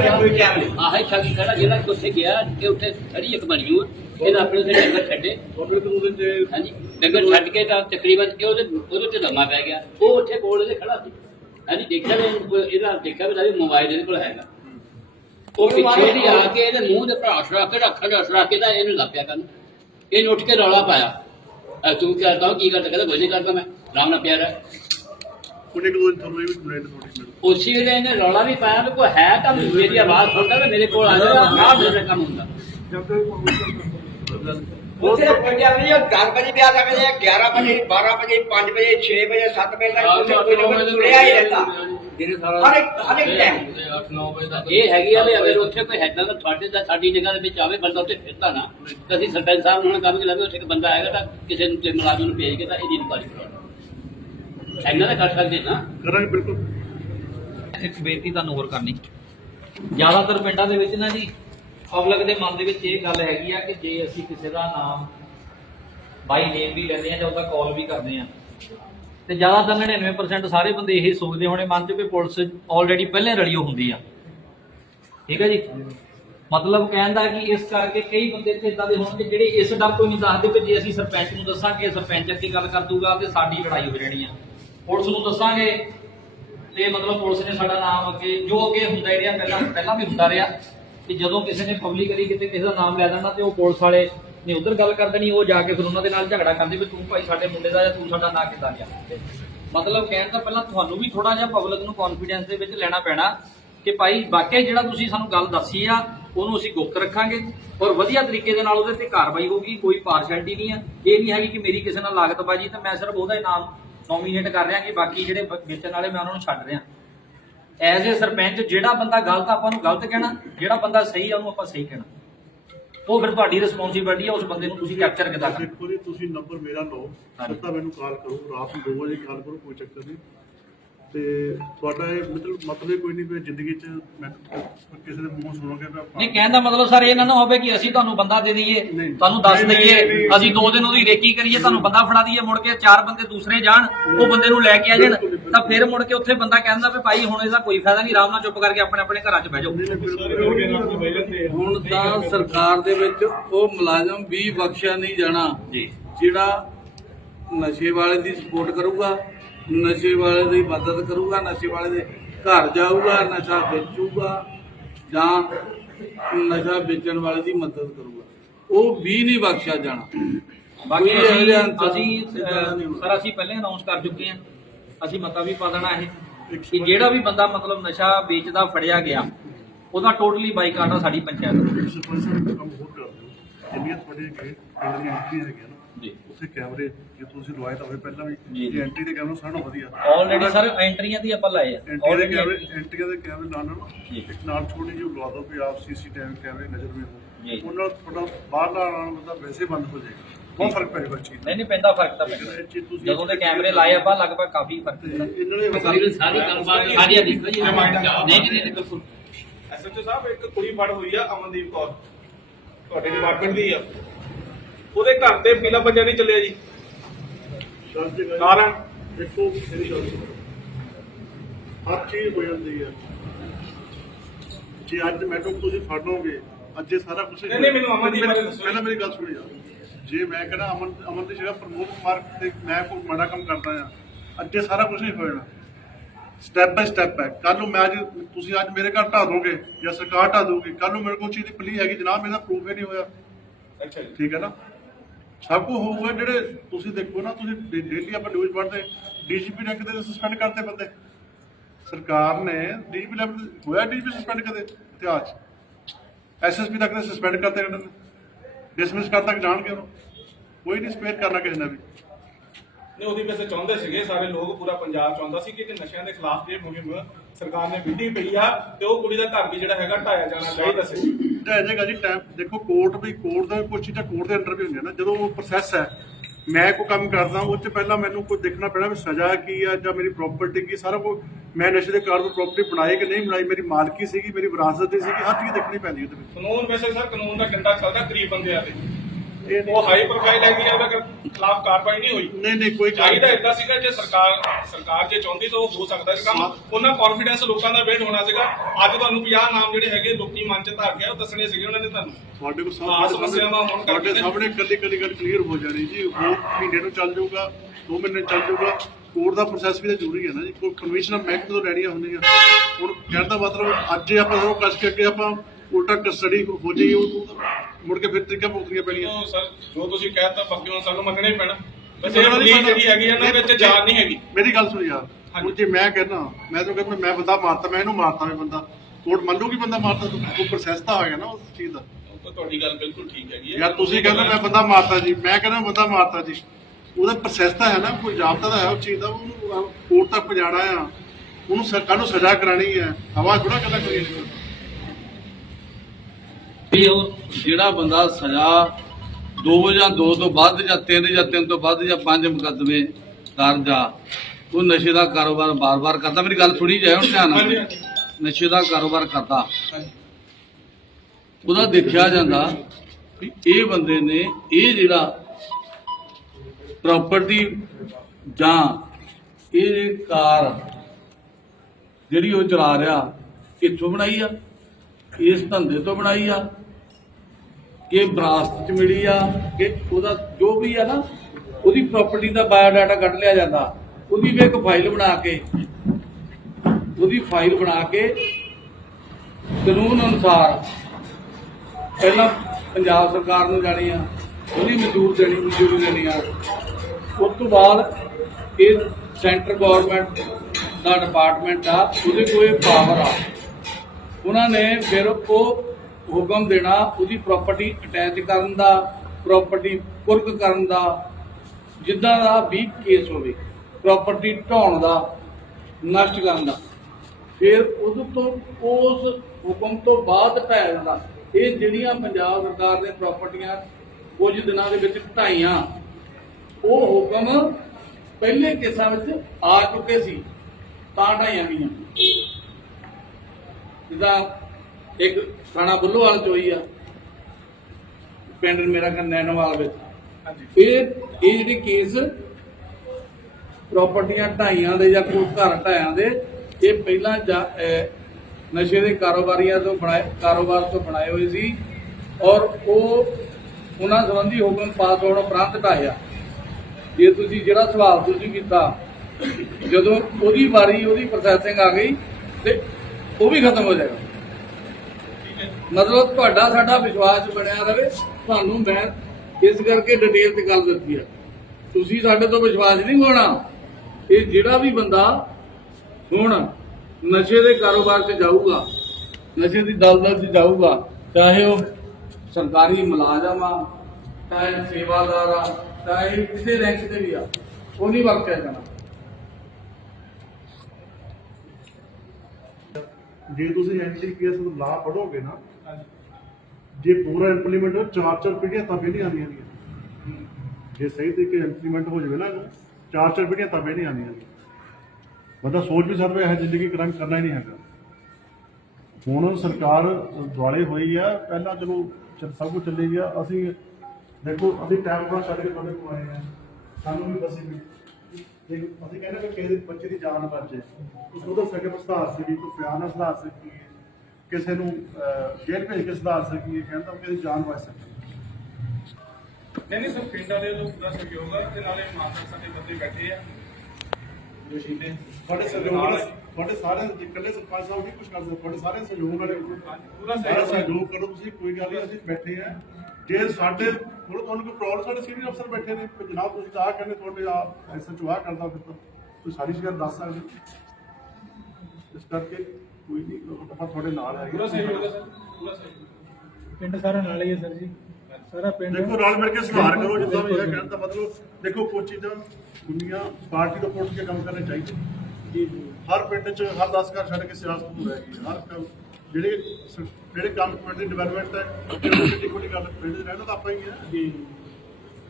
ਆਹੀ ਸ਼ਖਸ ਕਹਿੰਦਾ ਜਿਹੜਾ ਕਿ ਉੱਥੇ ਗਿਆ ਕਿ ਉੱਥੇ ਖੜੀ ਇੱਕ ਬਣੀ ਹੋਈ। ਇਹਨੇ ਆਪਣੇ ਉੱਤੇ ਡੰਗਰ ਛੱਡੇ। ਪਬਲਿਕ ਨੂੰ ਉਹਦੇ ਜੇ ਹਾਂਜੀ। ਡੰਗਰ ਛੱਡ ਕੇ ਤਾਂ ਤਕਰੀਬਨ ਇਹ ਉਹਦੇ ਉਹਦੇ ਤੇ ਲੰਮਾ ਪੈ ਗਿਆ। ਉਹ ਉੱਥੇ ਕੋਲ ਇਹਦੇ ਖੜਾ ਸੀ। ਹਾਂਜੀ ਦੇਖਿਆ ਵੀ ਇਹਦਾ ਦੇਖਿਆ ਵੀ ਇਹਦਾ ਮੋਬਾਈਲ ਇਹਦੇ ਕੋਲ ਹੈਗਾ। ਉਹ ਪਿੱਛੇ ਦੀ ਆ ਕੇ ਇਹਦੇ ਮੂੰਹ ਦੇ ਭਰਾ ਛੜਾ ਕੇ ਰੱਖਾ ਜਾ ਛੜਾ ਕੇ ਤਾਂ ਇਹਨੂੰ ਲੱਪਿਆ ਕਰਨ ਇਹਨੇ ਉੱਠ ਕੇ ਰੌਲਾ ਪਾਇਆ। ਤੂੰ ਕਰਦਾ ਕੀ ਕਰਦਾ? ਕਹਿੰਦਾ ਕੁਝ ਨਹੀਂ ਕਰਦਾ ਮੈਂ। ਰਾਮ ਨਾਲ ਪਿਆਰ ਹੈ ਉਹਨੇ ਕੋਲ ਤੁਹਾਨੂੰ ਇਹ ਵੀ ਕੰਪਲੇਂਟ ਥੋੜੀ ਮਿਲ ਉਸੇ ਵੇਲੇ ਇਹਨੇ ਰੌਲਾ ਵੀ ਪਾਇਆ ਵੀ ਕੋਈ ਹੈ ਤਾਂ ਮੇਰੀ ਆਵਾਜ਼ ਸੁਣਦਾ ਤੇ ਮੇਰੇ ਕੋਲ ਆ ਜਾਏਗਾ ਆਹ ਮੇਰਾ ਕੰਮ ਹੁੰਦਾ। ਉੱਥੇ ਪੰਜਾਂ ਵਜੇ 10 ਵਜੇ ਵੀ ਆ ਸਕਦੇ ਆ 11 ਵਜੇ 12 ਵਜੇ 5 ਵਜੇ 6 ਵਜੇ 7 ਵਜੇ ਤੱਕ ਉੱਥੇ ਕੋਈ ਨਾ ਕੋਈ ਤੁਰਿਆ ਹੀ ਰਹਿੰਦਾ ਹਰ ਇੱਕ ਹਰ ਇੱਕ ਟਾਈਮ 8-9 ਵਜੇ ਤੱਕ। ਇਹ ਹੈਗੀ ਆ ਵੀ ਅਗਰ ਉੱਥੇ ਕੋਈ ਹੈਦਾਂ ਦਾ ਤੁਹਾਡੇ ਦਾ ਸਾਡੀ ਨਿਗਾਹ ਦੇ ਵਿੱਚ ਆਵੇ ਬੰਦਾ ਉੱਥੇ ਫਿਰਦਾ ਨਾ। ਅਸੀਂ ਸਰਪੰਚ ਸਾਹਿਬ ਨੂੰ ਹੁਣ ਕੰਮ ਕਿ ਲਾਵੇ ਉੱਥੇ ਇੱਕ ਬੰਦਾ ਆਏਗਾ ਤਾਂ ਕਿਸੇ ਨੂੰ ਤੇ ਮੁਲਾਜ਼ਮ ਨੂੰ ਭੇਜ ਕੇ ਤਾਂ ਇਹਦੀ ਇਨਕੁਆਇਰੀ ਕਰਾਉਣੀ ਇੰਨਾ ਤਾਂ ਕਰ ਸਕਦੇ ਨਾ। ਕਰਾਂਗੇ ਬਿਲਕੁਲ। ਇੱਕ ਬੇਨਤੀ ਤੁਹਾਨੂੰ ਹੋਰ ਕਰਨੀ। ਜ਼ਿਆਦਾਤਰ ਪਿੰਡਾਂ ਦੇ ਵਿੱਚ ਨਾ ਜੀ ਪਬਲਿਕ ਦੇ ਮਨ ਦੇ ਵਿੱਚ ਇਹ ਗੱਲ ਹੈਗੀ ਆ ਕਿ ਜੇ ਅਸੀਂ ਕਿਸੇ ਦਾ ਨਾਮ ਬਾਈ ਨੇਮ ਵੀ ਲੈਂਦੇ ਆ ਜਾਂ ਉਹਦਾ ਕਾਲ ਵੀ ਕਰਦੇ ਆ ਤੇ ਜ਼ਿਆਦਾਤਰ 99% ਸਾਰੇ ਬੰਦੇ ਇਹ ਸੋਚਦੇ ਹੋਣੇ ਮਨ 'ਚ ਵੀ ਪੁਲਿਸ ਆਲਰੇਡੀ ਪਹਿਲਾਂ ਹੀ ਰਲੀ ਹੋ ਹੁੰਦੀ ਆ। ਠੀਕ ਹੈ ਜੀ? ਮਤਲਬ ਕਹਿਣ ਦਾ ਕਿ ਇਸ ਕਰਕੇ ਕਈ ਬੰਦੇ ਇੱਥੇ ਇਦਾਂ ਦੇ ਹੋਣਗੇ ਜਿਹੜੇ ਇਸ ਡਰ ਤੋਂ ਨਹੀਂ ਦੱਸਦੇ ਕਿ ਜੇ ਅਸੀਂ ਸਰਪੰਚ ਨੂੰ ਦੱਸਾਂਗੇ ਸਰਪੰਚ ਅੱਗੇ ਗੱਲ ਕਰ ਦੂਗਾ ਤੇ ਸਾਡੀ ਲੜਾਈ ਹੋ ਜਾਣੀ ਆ। ਪੁਲਿਸ ਨੂੰ ਦੱਸਾਂਗੇ। ਤੇ ਮਤਲਬ ਪੁਲਿਸ ਨੇ ਸਾਡਾ ਨਾਮ ਅੱਗੇ, ਜੋ ਅੱਗੇ ਹੁੰਦਾ ਰਿਹਾ, ਪਹਿਲਾਂ ਪਹਿਲਾਂ ਵੀ ਹੁੰਦਾ ਰਿਹਾ। ਕਿ ਜਦੋਂ ਕਿਸੇ ਨੇ ਪਬਲਿਕਲੀ ਕਿਤੇ ਕਿਸੇ ਦਾ ਨਾਮ ਲੈ ਦੇਣਾ ਤੇ ਉਹ ਪੁਲਿਸ ਵਾਲੇ ਨੇ ਉਧਰ ਗੱਲ ਕਰ ਦੇਣੀ, ਉਹ ਜਾ ਕੇ ਫਿਰ ਉਹਨਾਂ ਦੇ ਨਾਲ ਝਗੜਾ ਕਰਦੇ ਵੀ ਤੂੰ ਭਾਈ ਸਾਡੇ ਮੁੰਡੇ ਦਾ ਜਾਂ ਤੂੰ ਸਾਡਾ ਨਾਂ ਕਿੱਦਾਂ ਲਿਆ। ਮਤਲਬ ਕਹਿਣ ਦਾ ਪਹਿਲਾਂ ਤੁਹਾਨੂੰ ਵੀ ਥੋੜਾ ਜਿਹਾ ਪਬਲਿਕ ਨੂੰ ਕੌਨਫੀਡੈਂਸ ਦੇ ਵਿੱਚ ਲੈਣਾ ਪੈਣਾ ਕਿ ਭਾਈ ਵਾਕਿਆ ਜਿਹੜਾ ਤੁਸੀਂ ਸਾਨੂੰ ਗੱਲ ਦੱਸੀ ਆ, ਉਹਨੂੰ ਅਸੀਂ ਗੁਪਤ ਰੱਖਾਂਗੇ ਔਰ ਵਧੀਆ ਤਰੀਕੇ ਦੇ ਨਾਲ ਉਹਦੇ ਤੇ ਕਾਰਵਾਈ ਹੋਊਗੀ, ਕੋਈ ਪਾਰਸ਼ੈਲਿਟੀ ਨਹੀਂ ਆ। ਇਹ ਨਹੀਂ ਹੈਗੀ ਕਿ ਮੇਰੀ ਕਿਸੇ ਨਾਲ ਲਾਗਤਬਾਜੀ, ਤੇ ਮੈਂ ਸਿਰਫ ਉਹਦਾ ਹੀ ਨਾਮ ਨੋਮੀਨੇਟ ਕਰ ਰਿਹਾ ਕਿ ਬਾਕੀ ਜਿਹੜੇ ਵੇਚਣ ਵਾਲੇ ਮੈਂ ਉਹਨਾਂ ਨੂੰ ਛੱਡ ਰਿਹਾ। ਐਜ਼ ਏ ਸਰਪੰਚ ਜਿਹੜਾ ਬੰਦਾ ਗਲਤ ਆਪਾਂ ਨੂੰ ਗਲਤ ਕਹਿਣਾ ਜਿਹੜਾ ਬੰਦਾ ਸਹੀ ਆ ਉਹਨੂੰ ਆਪਾਂ ਸਹੀ ਕਹਿਣਾ। ਉਹ ਫਿਰ ਤੁਹਾਡੀ ਰਿਸਪੌਂਸਿਬਿਲਟੀ ਆ ਉਸ ਬੰਦੇ ਨੂੰ ਤੁਸੀਂ ਕੈਪਚਰ ਕਿੱਦਾਂ ਕਰਨਾ ਦੇਖੋ ਜੀ ਤੁਸੀਂ ਨੰਬਰ ਮੇਰਾ ਲਓ। ਸਿੱਧਾ ਮੈਨੂੰ ਕਾਲ ਕਰੋ ਰਾਤ ਨੂੰ 2 ਵਜੇ ਕਾਲ ਕਰੋ ਕੋਈ ਚੱਕਰ ਨਹੀਂ। ਤੇ ਤੁਹਾਡਾ ਇਹ ਮਤਲਬ ਮਤਲਬ ਕੋਈ ਨਹੀਂ ਵੀ ਜ਼ਿੰਦਗੀ 'ਚ ਮੈਂ ਕਿਸੇ ਦੇ ਮੂੰਹੋਂ ਸੁਣੋਗੇ ਵੀ ਆਪਾਂ ਨਹੀਂ ਕਹਿਣ ਦਾ ਮਤਲਬ ਸਰ ਇਹ ਨਾ ਨਾ ਹੋਵੇ ਕਿ ਅਸੀਂ ਤੁਹਾਨੂੰ ਬੰਦਾ ਦੇ ਦਈਏ ਨਹੀਂ। ਤੁਹਾਨੂੰ ਦੱਸ ਨਹੀਂ, ਦਈਏ ਨਹੀਂ। ਅਸੀਂ ਦੋ ਦਿਨ ਉਹਦੀ ਰੇਕੀ ਕਰੀਏ ਤੁਹਾਨੂੰ ਬੰਦਾ ਫੜਾ ਦਈਏ ਮੁੜ ਕੇ ਚਾਰ ਬੰਦੇ ਦੂਸਰੇ ਜਾਣ ਉਹ ਬੰਦੇ ਨੂੰ ਲੈ ਕੇ ਆ ਜਾਣ ਬਿਲਕੁਲ, ਬਿਲਕੁਲ। ਤਾਂ ਫਿਰ ਮੁੜ ਕੇ ਉੱਥੇ ਬੰਦਾ ਕਹਿੰਦਾ ਵੀ ਭਾਈ ਹੁਣ ਇਹਦਾ ਕੋਈ ਫਾਇਦਾ ਨਹੀਂ ਆਰਾਮ ਨਾਲ ਚੁੱਪ ਕਰਕੇ ਆਪਣੇ ਆਪਣੇ ਘਰਾਂ 'ਚ ਬਹਿ ਜਾਓ ਹੁਣ ਤਾਂ ਸਰਕਾਰ ਦੇ ਵਿੱਚ ਉਹ ਮੁਲਾਜ਼ਮ ਵੀ ਬਖਸ਼ਿਆ ਨਹੀਂ ਜਾਣਾ ਜੀ ਜਿਹੜਾ ਨਸ਼ੇ ਵਾਲੇ ਦੀ ਸਪੋਰਟ ਕਰੂਗਾ ਨਸ਼ੇ ਵਾਲੇ ਦੀ ਮਦਦ ਕਰੂਗਾ ਨਸ਼ੇ ਵਾਲੇ ਦੇ ਘਰ ਜਾਊਗਾ ਨਸ਼ਾ ਵੇਚੂਗਾ ਜਾਂ ਨਸ਼ਾ ਵੇਚਣ ਵਾਲੇ ਦੀ ਮਦਦ ਕਰੂਗਾ। ਉਹ ਵੀ ਨਹੀਂ ਬਖਸ਼ਿਆ ਜਾਣਾ। ਬਾਕੀ ਅਸੀਂ। ਸਰ ਅਸੀਂ ਪਹਿਲੇ ਅਨਾਉਂਸ ਕਰ ਚੁੱਕੇ ਹਾਂ। ਅਸੀਂ ਮਤਾ ਵੀ ਪਾ ਦੇਣਾ ਇਹ ਕਿ ਜਿਹੜਾ ਵੀ ਬੰਦਾ ਮਤਲਬ ਨਸ਼ਾ ਵੇਚਦਾ ਫੜਿਆ ਗਿਆ ਉਹਦਾ ਟੋਟਲੀ ਬਾਈਕਾਟ ਆ ਸਾਡੀ ਪੰਚਾਇਤ। ਦਾ ਜੀ। ਉੱਥੇ ਕੈਮਰੇ ਜੇ ਤੁਸੀਂ ਲਵਾਏ ਤਾਂ ਹੋਵੇ ਪਹਿਲਾਂ ਵੀ ਜੀ, ਜੇ। ਐਂਟਰੀ ਦੇ ਕੈਮਰਾ ਸਾਰਾ ਵਧੀਆ। ਆਲਰੇਡੀ ਸਰ ਐਂਟਰੀਆਂ ਦੀ ਆਪਾਂ ਲਾਏ ਆ। ਐਂਟਰੀ ਦੇ Already ਕੈਮਰੇ ਐਂਟਰੀਆਂ ਦੇ ਕੈਮਰੇ ਨਾਲ ਨਾਲ ਜੀ। ਇੱਕ ਨਾਲ ਛੋਟੀ ਜਿਹੀ ਲਵਾ ਦਿਓ ਵੀ ਆਪ ਸੀਸੀਟੀਵੀ ਕੈਮਰੇ ਨਜ਼ਰ ਵੀ ਜੀ। ਹੋ ਉਹਨਾਂ ਨਾਲ ਤੁਹਾਡਾ ਬਾਹਰਲਾ ਆਉਣ ਮਤਲਬ ਵੈਸੇ ਬੰਦ ਹੋ ਜਾਏਗਾ। ਬਹੁਤ ਫ਼ਰਕ ਪੈ ਇਸ ਚੀਜ਼ ਦਾ। ਨਹੀਂ ਨਹੀਂ ਪੈਂਦਾ ਫ਼ਰਕ ਤਾਂ ਪੈਂਦਾ। ਚੀਜ਼ ਤੁਸੀਂ ਜਦੋਂ ਦੇ ਕੈਮਰੇ ਲਾਏ ਆਪਾਂ ਲਗਭਗ ਕਾਫੀ ਫ਼ਰਕ ਤੇ ਪੈਂਦਾ। ਇਹਨਾਂ ਨੇ ਤਕਰੀਬਨ ਸਾਰੀ ਗੱਲਬਾਤ ਹਾਂਜੀ ਹਾਂਜੀ ਨਹੀਂ ਨਹੀਂ ਨਹੀਂ ਬਿਲਕੁਲ। ਐਸਐਚਓ ਸਾਹਿਬ ਇੱਕ ਕੁੜੀ ਫੜ ਹੋਈ ਆ ਅਮਨਦੀਪ ਕੌਰ। ਤੁਹਾਡੇ ਡਿਪਾਰਟਮੈਂਟ ਦੀ ਆ। ਉਹਦੇ ਘਰ ਤੇ ਪੀਲਾ ਪੰਜਾ ਨਹੀਂ ਚੱਲਿਆ ਜੀ। ਕਾਰਨ? ਦੇਖੋ ਮੇਰੀ ਗੱਲ ਸੁਣੋ। ਹਰ ਚੀਜ਼ ਹੋ ਜਾਂਦੀ ਹੈ। ਜੇ ਅੱਜ ਮੈਡਮ ਤੁਸੀਂ ਫੜ ਲਓਗੇ ਅੱਜ ਇਹ ਸਾਰਾ ਕੁਝ ਨਹੀਂ, ਨਹੀਂ, ਮੈਨੂੰ ਅਮਨਦੀਪ ਬਾਰੇ ਦੱਸੋ। ਪਹਿਲਾਂ ਮੇਰੀ ਗੱਲ ਸੁਣੀ ਯਾਰ। ਜੇ ਮੈਂ ਕਹਿੰਦਾ ਅਮਨ ਅਮਨ ਦੀ ਜਗ੍ਹਾ ਪ੍ਰਮੋਦ ਕੁਮਾਰ ਤੇ ਮੈਂ ਕੋਈ ਮਾੜਾ ਕੰਮ ਕਰਦਾ ਆ ਅੱਜ ਇਹ ਸਾਰਾ ਕੁਝ ਨਹੀਂ ਹੋਣਾ ਸਟੈਪ ਬਾਈ ਸਟੈਪ ਹੈ। ਕੱਲ ਨੂੰ ਮੈਂ ਅੱਜ ਤੁਸੀਂ ਅੱਜ ਮੇਰੇ ਘਰ ਢਾ ਦੋਗੇ ਜਾਂ ਸਰਕਾਰ ਢਾ ਦੋਗੇ ਕੱਲ ਨੂੰ ਮੇਰੇ ਕੋਲ ਚੀਜ਼ ਦੀ ਪਲੀ ਹੈਗੀ ਜਨਾਬ ਇਹਦਾ ਪ੍ਰੂਫ ਹੀ ਨਹੀਂ ਹੋਇਆ। ਅੱਛਾ ਜੀ। ਠੀਕ ਹੈ ਨਾ? ਸਭ ਕੁਝ ਹੋਊਗਾ ਜਿਹੜੇ ਤੁਸੀਂ ਦੇਖੋ ਨਾ, ਤੁਸੀਂ ਡੇਲੀ ਆਪਾਂ ਨਿਊਜ਼ ਪੜ੍ਹਦੇ, ਡੀਜੀਪੀ ਰੈਂਕ ਦੇ ਸਸਪੈਂਡ ਕਰਤੇ ਬੰਦੇ। ਸਰਕਾਰ ਨੇ ਡੀਜੀਪੀ ਲੈਵਲ ਤੇ ਹੋਇਆ ਡੀਜੀਪੀ ਸਸਪੈਂਡ ਕਦੇ? ਇਤਿਹਾਸ। ਐਸਐਸਪੀ ਤੱਕ ਦੇ ਸਸਪੈਂਡ ਕਰਤੇ ਇਹਨਾਂ ਨੇ। ਡਿਸਮਿਸ ਕਰ ਤੱਕ ਜਾਣਗੇ ਉਹਨੂੰ। ਕੋਈ ਨਹੀਂ ਸਪੇਅਰ ਕਰਨਾ ਕਿਸੇ ਨੇ ਵੀ। ਨਹੀਂ ਉਹਦੀ ਵੈਸੇ ਚਾਹੁੰਦੇ ਸੀਗੇ ਸਾਰੇ ਲੋਕ ਪੂਰਾ ਪੰਜਾਬ ਚਾਹੁੰਦਾ ਸੀ ਕਿ ਜੇ ਨਸ਼ਿਆਂ ਦੇ ਖਿਲਾਫ ਇਹ ਮੁਹਿੰਮ ਸਰਕਾਰ ਨੇ ਵਿੱਢੀ ਪਈ ਆ ਤੇ ਉਹ ਕੁੜੀ ਦਾ ਘਰ ਵੀ ਜਿਹੜਾ ਹੈਗਾ ਢਾਇਆ ਜਾਣਾ ਚਾਹੀਦਾ ਸੀ। ਢਹਿ ਜਾਏਗਾ ਜੀ ਟਾਈਮ ਦੇਖੋ ਕੋਰਟ ਵੀ ਕੋਰਟ ਦਾ ਕੁਝ ਚੀਜ਼ਾਂ ਕੋਰਟ ਦੇ ਅੰਡਰ ਵੀ ਹੁੰਦੀਆਂ ਨਾ ਜਦੋਂ ਉਹ ਪ੍ਰੋਸੈਸ ਹੈ ਮੈਂ ਕੋਈ ਕੰਮ ਕਰਦਾ ਉਹ ਚ ਪਹਿਲਾਂ ਮੈਨੂੰ ਕੋਈ ਦੇਖਣਾ ਪੈਣਾ ਵੀ ਸਜ਼ਾ ਕੀ ਆ ਜਾਂ ਮੇਰੀ ਪ੍ਰਾਪਰਟੀ ਕੀ ਸਾਰਾ ਕੁਝ ਮੈਂ ਨਸ਼ੇ ਦੇ ਕਾਰਨ ਪ੍ਰਾਪਰਟੀ ਬਣਾਈ ਕਿ ਨਹੀਂ ਬਣਾਈ ਮੇਰੀ ਮਾਲਕੀ ਸੀਗੀ ਮੇਰੀ ਵਿਰਾਸਤ ਦੀ ਸੀਗੀ ਹਰ ਚੀਜ਼ ਦੇਖਣੀ ਪੈਂਦੀ ਉਹਦੇ ਵਿੱਚ। ਕਾਨੂੰਨ ਵੈਸੇ ਸਰ ਕਾਨੂੰਨ ਦਾ ਡੰਡਾ ਚੱਲਦਾ ਗਰੀਬ ਬੰਦਿਆਂ ਤੇ। ਉਹ ਹਾਈ ਪ੍ਰੋਫਾਈਲ ਹੈਗੀ ਆ ਉਹਦੇ ਖਿਲਾਫ ਕਾਰਵਾਈ ਨਹੀਂ ਹੋਈ। ਨਹੀਂ ਨਹੀਂ ਕੋਈ ਚਾਹੀਦਾ ਇਦਾਂ ਸੀਗਾ ਜੇ ਸਰਕਾਰ ਸਰਕਾਰ ਜੇ ਚਾਹੁੰਦੀ ਤਾਂ ਉਹ ਹੋ ਸਕਦਾ ਸੀ ਕੰਮ ਉਹਨਾਂ ਕੌਨਫੀਡੈਂਸ ਲੋਕਾਂ ਦਾ ਵੇਟ ਹੋਣਾ ਸੀਗਾ। ਅੱਜ ਤੁਹਾਨੂੰ 50 ਨਾਮ ਜਿਹੜੇ ਹੈਗੇ ਲੋਕੀ ਮਨ ਚ ਧਰ ਗਿਆ ਉਹ ਦੱਸਣੇ ਸੀਗੇ ਉਹਨਾਂ ਨੇ ਤੁਹਾਨੂੰ। ਤੁਹਾਡੇ ਕੋਲ ਸਭ ਸਮੱਸਿਆਵਾਂ ਹੋਣ ਕਰਕੇ ਤੁਹਾਡੇ ਸਾਹਮਣੇ ਕੱਲੀ ਕੱਲੀ ਗੱਲ ਕਲੀਅਰ ਹੋ ਜਾਣੀ ਜੀ। ਉਹ ਮਹੀਨੇ ਨੂੰ ਚੱਲ ਜਾਊਗਾ 2 ਮਹੀਨੇ ਚੱਲ ਜਾਊਗਾ। ਕੋਰਟ ਦਾ ਪ੍ਰੋਸੈਸ ਵੀ ਤਾਂ ਜ਼ਰੂਰੀ ਹੈ ਨਾ ਜੀ। ਕੋਈ ਕਨਵੈਨਸ਼ਨਲ ਮਹਿਕਮੇ ਤੋਂ ਲੈਣੀਆਂ ਹੁੰਦੀਆਂ। ਹੁਣ ਕਹਿਣ ਦਾ ਮਤਲਬ ਅੱਜ ਆਪਾਂ ਉਹ ਕਸ ਕਰਕੇ ਆਪਾਂ ਉਲਟਾ ਕਸਟਡੀ ਹੋ ਜਾਈਏ ਉਹ ਮੁੜ ਕੇ ਫਿਰ ਤਰੀਕਾ ਭੁਗਤਣੀਆਂ ਪੈਣੀਆਂ। ਉਹ ਸਰ ਜੋ ਤੁਸੀਂ ਕਹਿਤਾ ਬਾਕੀ ਹੁਣ ਸਾਨੂੰ ਮੰਨਣਾ ਹੀ ਪੈਣਾ। ਵੈਸੇ ਇਹ ਪੁਲਿਸ ਜਿਹੜੀ ਹੈਗੀ ਆ ਨਾ ਵਿੱਚ ਜਾਨ ਨਹੀਂ ਹੈਗੀ। ਮੇਰੀ ਗੱਲ ਸੁਣ ਯਾਰ ਹੁਣ ਜੇ ਮੈਂ ਕਹਿਣਾ ਮੈਂ ਤਾਂ ਕਹਿੰਦਾ ਮੈਂ ਬੰਦਾ ਮਾਰਤਾ ਮੈਂ ਇਹਨੂੰ ਮਾਰਤਾ ਮੈਂ ਬੰਦਾ। ਕੋਰਟ ਮੰਨ ਲਊਗੀ ਬੰਦਾ ਮਾਰਤਾ ਤੂੰ ਕੋਈ ਪ੍ਰੋਸੈਸ ਤਾਂ ਹੋਏਗਾ ਨਾ ਉਸ ਚੀਜ਼ ਦਾ। ਉਹ ਤੁਹਾਡੀ ਗੱਲ ਬਿਲਕੁਲ ਠੀਕ ਹੈਗੀ ਯਾਰ ਤੁਸੀਂ ਕਹਿੰਦੇ ਮੈਂ ਬੰਦਾ ਮਾਰਤਾ ਜੀ ਮੈਂ ਕਹਿੰਦਾ ਬੰਦਾ ਮਾਰਤਾ ਜੀ। ਉਹਦਾ ਪ੍ਰੋਸੈਸ ਤਾਂ ਹੈ ਨਾ ਕੋਈ ਜਾਬਤਾ ਤਾਂ ਹੈ ਉਸ ਚੀਜ਼ ਦਾ ਉਹਨੂੰ ਕੋਰਟ ਤੱਕ ਪਹੁੰਚਾਣਾ ਆ। ਉਹਨੂੰ ਸਰਕਾਰ ਨੂੰ ਸਜ਼ਾ ਕਰਾਣੀ ਹੈ ਹਵਾ ਥੋੜਾ ਕਦਾ ਕਰੀ ਵੀ ਉਹ ਜਿਹੜਾ ਬੰਦਾ ਸਜ਼ਾ ਦੋ ਜਾਂ ਦੋ ਤੋਂ ਵੱਧ ਜਾਂ ਤਿੰਨ ਜਾਂ ਤਿੰਨ ਤੋਂ ਵੱਧ ਜਾਂ ਪੰਜ ਮੁਕੱਦਮੇ ਦਰਜ ਆ ਉਹ ਨਸ਼ੇ ਦਾ ਕਾਰੋਬਾਰ ਬਾਰ-ਬਾਰ ਕਰਦਾ। ਮੇਰੀ ਗੱਲ ਸੁਣੀ ਜਾਏ ਹੁਣ ਧਿਆਨ ਹਾਂਜੀ, ਨਾਲ। ਨਸ਼ੇ ਦਾ ਕਾਰੋਬਾਰ ਕਰਦਾ। ਉਹਦਾ ਦੇਖਿਆ ਜਾਂਦਾ ਵੀ ਇਹ ਬੰਦੇ ਨੇ ਇਹ ਜਿਹੜਾ ਪ੍ਰਾਪਰਟੀ ਜਾਂ ਇਹ ਕਾਰ ਜਿਹੜੀ ਉਹ ਚਲਾ ਰਿਹਾ ਇੱਥੋਂ ਬਣਾਈ ਆ ਇਸ ਧੰਦੇ ਤੋਂ ਬਣਾਈ ਆ। ਕਿ ਵਿਰਾਸਤ ਚ ਮਿਲੀ ਆ, ਕਿ ਉਹਦਾ ਜੋ ਵੀ ਆ ਨਾ, ਉਹਦੀ ਪ੍ਰਾਪਰਟੀ ਦਾ ਬਾਇਓਡਾਟਾ ਕੱਢ ਲਿਆ ਜਾਂਦਾ। ਉਹਦੀ ਵੀ ਇੱਕ ਫਾਈਲ ਬਣਾ ਕੇ, ਉਹਦੀ ਫਾਈਲ ਬਣਾ ਕੇ ਕਾਨੂੰਨ ਅਨੁਸਾਰ ਪਹਿਲਾਂ ਪੰਜਾਬ ਸਰਕਾਰ ਨੂੰ ਜਾਣੀ ਆ, ਉਹਦੀ ਮਜ਼ਦੂਰ ਦੇਣੀ, ਮਜ਼ਦੂਰੀ ਦੇਣੀ ਆ। ਉਸ ਤੋਂ ਬਾਅਦ ਇਹ ਸੈਂਟਰ ਗਵਰਨਮੈਂਟ ਦਾ ਡਿਪਾਰਟਮੈਂਟ ਆ, ਉਹਦੇ ਕੋਲ ਪਾਵਰ ਆ। ਉਹਨਾਂ ਨੇ ਫਿਰ ਉਹ ਹੁਕਮ ਦੇਣਾ, ਉਹਦੀ ਪ੍ਰਾਪਰਟੀ ਅਟੈਚ ਕਰਨ ਦਾ ਪ੍ਰਾਪਰਟੀ ਕੁਰਕ ਕਰਨ ਦਾ, ਜਿੱਦਾਂ ਦਾ ਵੀ ਕੇਸ ਹੋਵੇ ਪ੍ਰਾਪਰਟੀ ਢਾਉਣ ਦਾ, ਨਸ਼ਟ ਕਰਨ ਦਾ। ਫਿਰ ਉਦੋਂ ਤੋਂ ਉਸ ਹੁਕਮ ਤੋਂ ਬਾਅਦ ਢਾਇਆ ਜਾਂਦਾ ਇਹ ਜਿਹੜੀਆਂ ਪੰਜਾਬ ਸਰਕਾਰ ਨੇ ਪ੍ਰਾਪਰਟੀਆਂ ਕੁਝ ਦਿਨਾਂ ਦੇ ਵਿੱਚ ਢਾਈਆਂ ਉਹ ਹੁਕਮ ਪਹਿਲੇ ਕੇਸਾਂ ਵਿੱਚ ਆ ਚੁੱਕੇ ਸੀ, ਤਾਂ ਢਾਈਆਂ ਗਈਆਂ। ਜਿੱਦਾਂ ਇੱਕ ਥਾਣਾ ਬੁੱਲੋਵਾਲ ਚ ਹੋਈ ਆ। ਪਿੰਡ ਮੇਰਾ ਘਰ ਨੈਣੋਵਾਲ ਵਿੱਚ। ਇਹ ਇਹ ਜਿਹੜੇ ਕੇਸ ਪ੍ਰਾਪਰਟੀਆਂ ਢਾਈਆਂ ਦੇ ਜਾਂ ਕੋਈ ਘਰ ਢਾਈਆਂ ਦੇ ਇਹ ਪਹਿਲਾਂ ਨਸ਼ੇ ਦੇ ਕਾਰੋਬਾਰੀਆਂ ਤੋਂ ਬਣਾਏ ਕਾਰੋਬਾਰ ਤੋਂ ਬਣਾਏ ਹੋਏ ਸੀ ਔਰ ਉਹ ਉਹਨਾਂ ਸੰਬੰਧੀ ਹੁਕਮ ਪਾਸ ਹੋਣ ਉਪਰੰਤ ਢਾਇਆ। ਜੇ ਤੁਸੀਂ ਜਿਹੜਾ ਸਵਾਲ ਤੁਸੀਂ ਕੀਤਾ ਜਦੋਂ ਉਹਦੀ ਵਾਰੀ ਉਹਦੀ ਪ੍ਰੋਸੈਸਿੰਗ ਆ ਗਈ ਤੇ ਉਹ ਵੀ ਖਤਮ ਹੋ ਜਾਏਗਾ। ਮਤਲਬ ਤੁਹਾਡਾ ਸਾਡਾ ਵਿਸ਼ਵਾਸ ਬਣਿਆ ਰਹੇ ਤੁਹਾਨੂੰ ਮੈਂ ਇਸ ਕਰਕੇ ਡਿਟੇਲ ਤੇ ਗੱਲ ਦਿੱਤੀ ਆ। ਤੁਸੀਂ ਸਾਡੇ ਤੋਂ ਵਿਸ਼ਵਾਸ ਨਹੀਂ ਹੋਣਾ ਇਹ ਜਿਹੜਾ ਵੀ ਬੰਦਾ ਹੁਣ ਨਸ਼ੇ ਦੇ ਕਾਰੋਬਾਰ 'ਚ ਜਾਊਗਾ, ਨਸ਼ੇ ਦੀ ਦਲਦਲ 'ਚ ਜਾਊਗਾ, ਚਾਹੇ ਉਹ ਸਰਕਾਰੀ ਮੁਲਾਜ਼ਮ ਆ, ਚਾਹੇ ਸੇਵਾਦਾਰ ਆ, ਚਾਹੇ ਕਿਸੇ ਰੈਂਕ ਤੇ ਵੀ ਆ ਉਹਦੀ ਨਹੀਂ ਵਰਤਿਆ ਜਾਣਾ। ਜੇ ਤੁਸੀਂ ਐਨਟੀਪੀਐਸ ਦਾ ਲਾ ਪੜੋਗੇ ਨਾ ਜੇ ਪੂਰਾ ਇੰਪਲੀਮੈਂਟ ਹੋ ਚਾਰ ਚਾਰ ਪੀੜੀਆਂ ਤਾਂ ਵੀ ਨਹੀਂ ਆਉਂਦੀਆਂ ਨੇ ਜੇ ਸਹੀ ਤਰੀਕੇ ਇੰਪਲੀਮੈਂਟ ਹੋ ਜਾਵੇ ਨਾ ਇਹਨੂੰ, ਚਾਰ ਚਾਰ ਪੀੜੀਆਂ ਤਾਂ ਵੀ ਨਹੀਂ ਆਉਂਦੀਆਂ ਨੇ ਬੰਦਾ ਸੋਚ ਵੀ ਸਕਦਾ ਹੈ ਜ਼ਿੰਦਗੀ ਕਰੰਗ ਕਰਨਾ ਹੀ ਨਹੀਂ ਹੈਗਾ। ਹੁਣ ਸਰਕਾਰ ਦੁਆਲੇ ਹੋਈ ਆ ਪਹਿਲਾਂ ਚਲੋ ਚ- ਸਭ ਕੁਝ ਚੱਲੇ ਗਿਆ ਅਸੀਂ ਦੇਖੋ ਅਸੀਂ ਟਾਈਮ ਨਾਲ ਛੱਡ ਕੇ ਤੁਹਾਡੇ ਕੋਲ ਆਏ ਆ। ਸਾਨੂੰ ਵੀ ਬਸੀ ਵੀ ਦੇਖ ਅਸੀਂ ਕਹਿੰਦੇ ਕਿ ਕਿਸੇ ਦੇ ਬੱਚੇ ਦੀ ਜਾਨ ਬਚੇ ਉਸ ਨੂੰ ਤਾਂ ਸਕੇ ਸੁਧਾਰ ਸੀ ਕੋਈ ਪਿਆਰ ਨਾਲ ਸੁਧਾਰ ਸੀ। ਕਿਸੇ ਨੂੰ ਜੇਲ੍ਹ ਭੇਜ ਕੇ ਸੁਧਾਰ ਸਕੀਏ ਕਹਿੰਦਾ ਕਿ ਇਹਦੀ ਜਾਨ ਬਚ ਸਕੇ ਨਹੀਂ। ਨਹੀਂ ਸਰ ਪਿੰਡਾਂ ਦੇ ਲੋਕ ਪੂਰਾ ਸਹਿਯੋਗ ਆ ਤੇ ਨਾਲੇ ਮਾਤਾ ਸਾਡੇ ਬੰਦੇ ਬੈਠੇ ਆ। ਜੋਸ਼ੀਲੇ ਤੁਹਾਡੇ ਸਹਿਯੋਗ ਤੁਹਾਡੇ ਸਾਰੇ ਇਕੱਲੇ ਸਰਪੰਚ ਸਾਹਿਬ ਵੀ ਕੁਝ ਕਰ ਸਕਦੇ ਤੁਹਾਡੇ ਸਾਰੇ ਸਹਿਯੋਗ ਨਾਲ ਪੂਰਾ ਸਹਿਯੋਗ ਕਰੋ ਤੁਸੀਂ ਕੋਈ ਗੱਲ ਨਹੀਂ ਅਸੀਂ ਬੈਠੇ ਆ। ਜੇ ਸਾਡੇ ਕੋਲ ਤੁਹਾਨੂੰ ਕੋਈ ਪ੍ਰੋਬਲਮ ਸਾਡੇ ਸੀਨੀਅਰ ਅਫਸਰ ਬੈਠੇ ਨੇ ਜਨਾਬ ਤੁਸੀਂ ਆਹ ਕਹਿੰਦੇ ਤੁਹਾਡੇ ਆ ਐਸਐਚਓ ਆ ਕਰਦਾ ਫਿਰ ਤੁਸੀਂ ਸਾਰੀ ਚੀਜ਼ਾਂ ਦੱਸ ਸਕਦੇ। ਇਸ ਕਰਕੇ ਕੋਈ ਨਹੀਂ ਆਪਾਂ ਤੁਹਾਡੇ ਨਾਲ ਹੈਗੇ। ਪੂਰਾ ਸਹਿਯੋਗ ਹੈ ਸਰ ਪੂਰਾ ਸਹਿਯੋਗ ਪਿੰਡ ਸਾਰਾ ਨਾਲ ਹੀ ਹੈ ਸਰ ਜੀ। ਸਾਰਾ ਪਿੰਡ ਦੇਖੋ ਰਲ ਮਿਲ ਕੇ ਸੁਧਾਰ ਕਰੋ ਜਿੱਦਾਂ ਵੀ ਹੈ ਕਹਿਣ ਦਾ ਮਤਲਬ ਦੇਖੋ ਕੁਝ ਚੀਜ਼ਾਂ ਦੁਨੀਆ ਪਾਰਟੀ ਤੋਂ ਪੁੱਟ ਕੇ ਕੰਮ ਕਰਨੇ ਚਾਹੀਦੇ। ਜੀ ਜੀ। ਹਰ ਪਿੰਡ 'ਚ ਹਰ 10 ਘਰ ਛੱਡ ਕੇ ਸਿਆਸਤ ਹੋ ਰਹੀ ਹੈ। ਹਰ ਕੰਮ ਜਿਹੜੇ ਸ- ਜਿਹੜੇ ਕੰਮ ਪਿੰਡ ਦੀ ਡਿਵੈਲਪਮੈਂਟ ਹੈ ਉਹਦੇ ਵਿੱਚ ਕੋਈ ਗੱਲ ਪਿੰਡ 'ਚ ਰਹਿਣਾ ਤਾਂ ਆਪਾਂ ਹੀ ਹੈ। ਜੀ।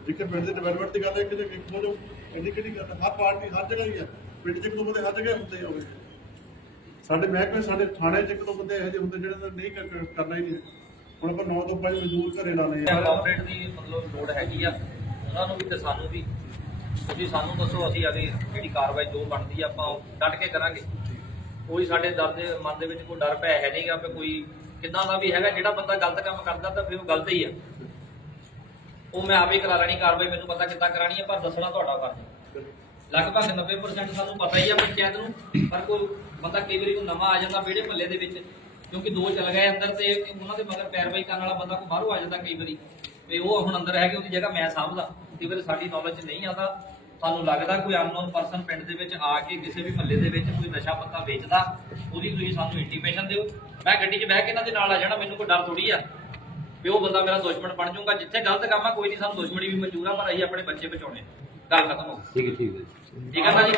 ਜਿੱਥੇ ਪਿੰਡ ਦੀ ਡਿਵੈਲਪਮੈਂਟ ਦੀ ਗੱਲ ਹੈ ਕਿ ਜੇ ਵੇਖੋ ਜੋ ਇੰਨੀ ਕਿਹੜੀ ਗੱਲ ਹੈ, ਹਰ ਪਾਰਟੀ ਹਰ ਜਗ੍ਹਾ ਹੀ ਹੈ। ਪਿੰਡ 'ਚ ਇੱਕ ਦੋ ਬੰਦੇ ਹਰ ਜਗ੍ਹਾ ਹੁੰਦੇ ਹੋਵੇ ਸਾਡੇ ਮਹਿਕਮੇ, ਸਾਡੇ ਥਾਣੇ 'ਚ ਇੱਕ ਬੰਦੇ ਇਹੋ ਜਿਹੇ ਹੁੰਦੇ ਜਿਹੜੇ ਤਾਂ ਨਹੀਂ ਕਰ- ਕਰਨਾ ਹੀ ਨਹੀਂ। ਹੁਣ ਆਪਾਂ 9 ਤੋਂ 5 ਮਜ਼ਦੂਰ ਘਰੇ ਲਾਣੇ ਆ। ਕਾਰਪੋਰੇਟ ਦੀ ਮਤਲਬ ਲੋੜ ਹੈਗੀ ਆ। ਉਹਨਾਂ ਨੂੰ ਵੀ ਤੇ ਸਾਨੂੰ ਵੀ। ਤੁਸੀਂ ਸਾਨੂੰ ਦੱਸੋ, ਅਸੀਂ ਅਗੇ ਜਿਹੜੀ ਕਾਰਵਾਈ ਜੋ ਬਣਦੀ ਆ, ਆਪਾਂ ਉਹ ਡਟ ਕੇ ਕਰਾਂਗੇ। ਕੋਈ ਸਾਡੇ ਦਰ ਦੇ ਮਨ ਦੇ ਵਿੱਚ ਕੋਈ ਡਰ ਭੈ ਹੈ ਨਹੀਂਗਾ ਕਿ ਕੋਈ ਕਿੱਦਾਂ ਦਾ ਵੀ ਹੈਗਾ, ਜਿਹੜਾ ਬੰਦਾ ਗਲਤ ਕੰਮ ਕਰਦਾ ਤਾਂ ਫਿਰ ਉਹ ਗਲਤ ਹੀ ਆ। ਉਹ ਮੈਂ ਆਪੇ ਕਰਾ ਲੈਣੀ ਕਾਰਵਾਈ, ਮੈਨੂੰ ਪਤਾ ਕਿੱਦਾਂ ਕਰਾਣੀ ਹੈ ਪਰ ਦੱਸਣਾ ਤੁਹਾਡਾ ਫਰਜ਼ ਹੈ ਲਗਭਗ 90% ਸਾਨੂੰ ਪਤਾ ਹੀ ਆ ਪੰਚਾਇਤ ਨੂੰ, ਪਰ ਕੋਈ ਬੰਦਾ ਕਈ ਵਾਰੀ ਕੋਈ ਨਵਾਂ ਆ ਜਾਂਦਾ ਵਿਹੜੇ ਮਹੱਲੇ ਦੇ ਵਿੱਚ ਕਿਉਂਕਿ ਦੋ ਚਲ ਗਏ ਅੰਦਰ ਤੇ ਉਹਨਾਂ ਦੇ ਮਗਰ ਪੈਰਵਾਈ ਕਰਨ ਵਾਲਾ ਬੰਦਾ ਕੋਈ ਬਾਹਰੋਂ ਆ ਜਾਂਦਾ ਕਈ ਵਾਰੀ। ਵੀ ਉਹ ਹੁਣ ਅੰਦਰ ਹੈਗੇ ਉਹਦੀ ਜਗ੍ਹਾ ਮੈਂ ਸਾਂਭਦਾ ਕਈ ਵਾਰੀ ਸਾਡੀ ਨੌਲੇਜ ਨਹੀਂ ਆਉਂਦਾ ਸਾਨੂੰ ਲੱਗਦਾ ਕੋਈ ਅਨਨੋਨ ਪਰਸਨ ਪਿੰਡ ਦੇ ਵਿੱਚ ਆ ਕੇ ਕਿਸੇ ਵੀ ਮਹੱਲੇ ਦੇ ਵਿੱਚ ਕੋਈ ਨਸ਼ਾ ਪੱਤਾ ਵੇਚਦਾ ਉਹਦੀ ਤੁਸੀਂ ਸਾਨੂੰ ਇੰਟੀਮੇਸ਼ਨ ਦਿਓ। ਮੈਂ ਗੱਡੀ 'ਚ ਬਹਿ ਕੇ ਇਹਨਾਂ ਦੇ ਨਾਲ ਆ ਜਾਣਾ ਮੈਨੂੰ ਕੋਈ ਡਰ ਥੋੜੀ ਆ। ਵੀ ਉਹ ਬੰਦਾ ਮੇਰਾ ਦੁਸ਼ਮਣ ਬਣ ਜਾਊਗਾ ਜਿੱਥੇ ਗਲਤ ਕੰਮ ਆ ਕੋਈ ਨਹੀਂ ਸਾਨੂੰ ਦੁਸ਼ਮਣੀ ਵੀ ਮਨਜ਼ੂਰ ਆ ਪਰ ਅਸੀਂ ਆਪਣੇ ਬੱਚੇ ਬਚਾਉਣੇ। ਗੱਲ ਖਤਮ ਹੋ ਗਈ। ਠੀਕ ਹੈ ਠੀਕ ਹੈ ਠੀਕ ਹੈ ਨਾ ਜੀ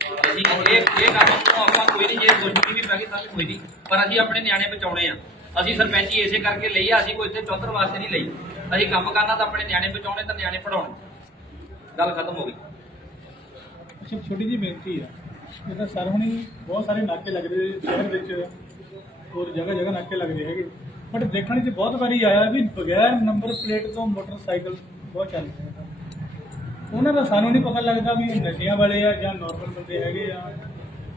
ਅਸੀਂ ਇਹ ਇਹ ਕੰਮ ਨੂੰ ਆਪਾਂ ਕੋਈ ਨਹੀਂ, ਜੇ ਦੁਸ਼ਮਣੀ ਵੀ ਪੈ ਗਈ ਤਾਂ ਵੀ ਕੋਈ ਨਹੀਂ। ਪਰ ਅਸੀਂ ਆਪਣੇ ਨਿਆਣੇ ਬਚਾਉਣੇ ਆ। ਅਸੀਂ ਸਰਪੰਚੀ ਇਸੇ ਕਰਕੇ ਲਈ ਆ, ਅਸੀਂ ਕੋਈ ਇੱਥੇ ਚੌਧਰ ਵਾਸਤੇ ਨਹੀਂ ਲਈ। ਅਸੀਂ ਕੰਮ ਕਰਨਾ ਤਾਂ ਆਪਣੇ ਨਿਆਣੇ ਬਚਾਉਣੇ ਤਾਂ ਨਿਆਣੇ ਪੜਾਉਣੇ ਗੱਲ ਖਤਮ ਹੋ ਗਈ। ਅੱਛਾ, ਛੋਟੀ ਜਿਹੀ ਬੇਨਤੀ ਆ। ਜਿੱਦਾਂ ਸਰ ਹੁਣੀ ਬਹੁਤ ਸਾਰੇ ਨਾਕੇ ਲੱਗਦੇ ਸ਼ਹਿਰ ਵਿੱਚ, ਹੋਰ ਜਗ੍ਹਾ ਜਗ੍ਹਾ ਨਾਕੇ ਲੱਗਦੇ ਹੈਗੇ। ਬਟ ਦੇਖਣ 'ਚ ਬਹੁਤ ਵਾਰੀ ਆਇਆ ਵੀ ਬਗੈਰ ਨੰਬਰ ਪਲੇਟ ਤੋਂ ਮੋਟਰਸਾਈਕਲ ਬਹੁਤ ਚੱਲਦੇ ਆ ਉਹਨਾਂ ਦਾ ਸਾਨੂੰ ਨਹੀਂ ਪਤਾ ਲੱਗਦਾ ਵੀ ਇਹ ਨਸ਼ਿਆਂ ਵਾਲੇ ਆ ਜਾਂ ਨਾਰਮਲ ਬੰਦੇ ਹੈਗੇ ਆ।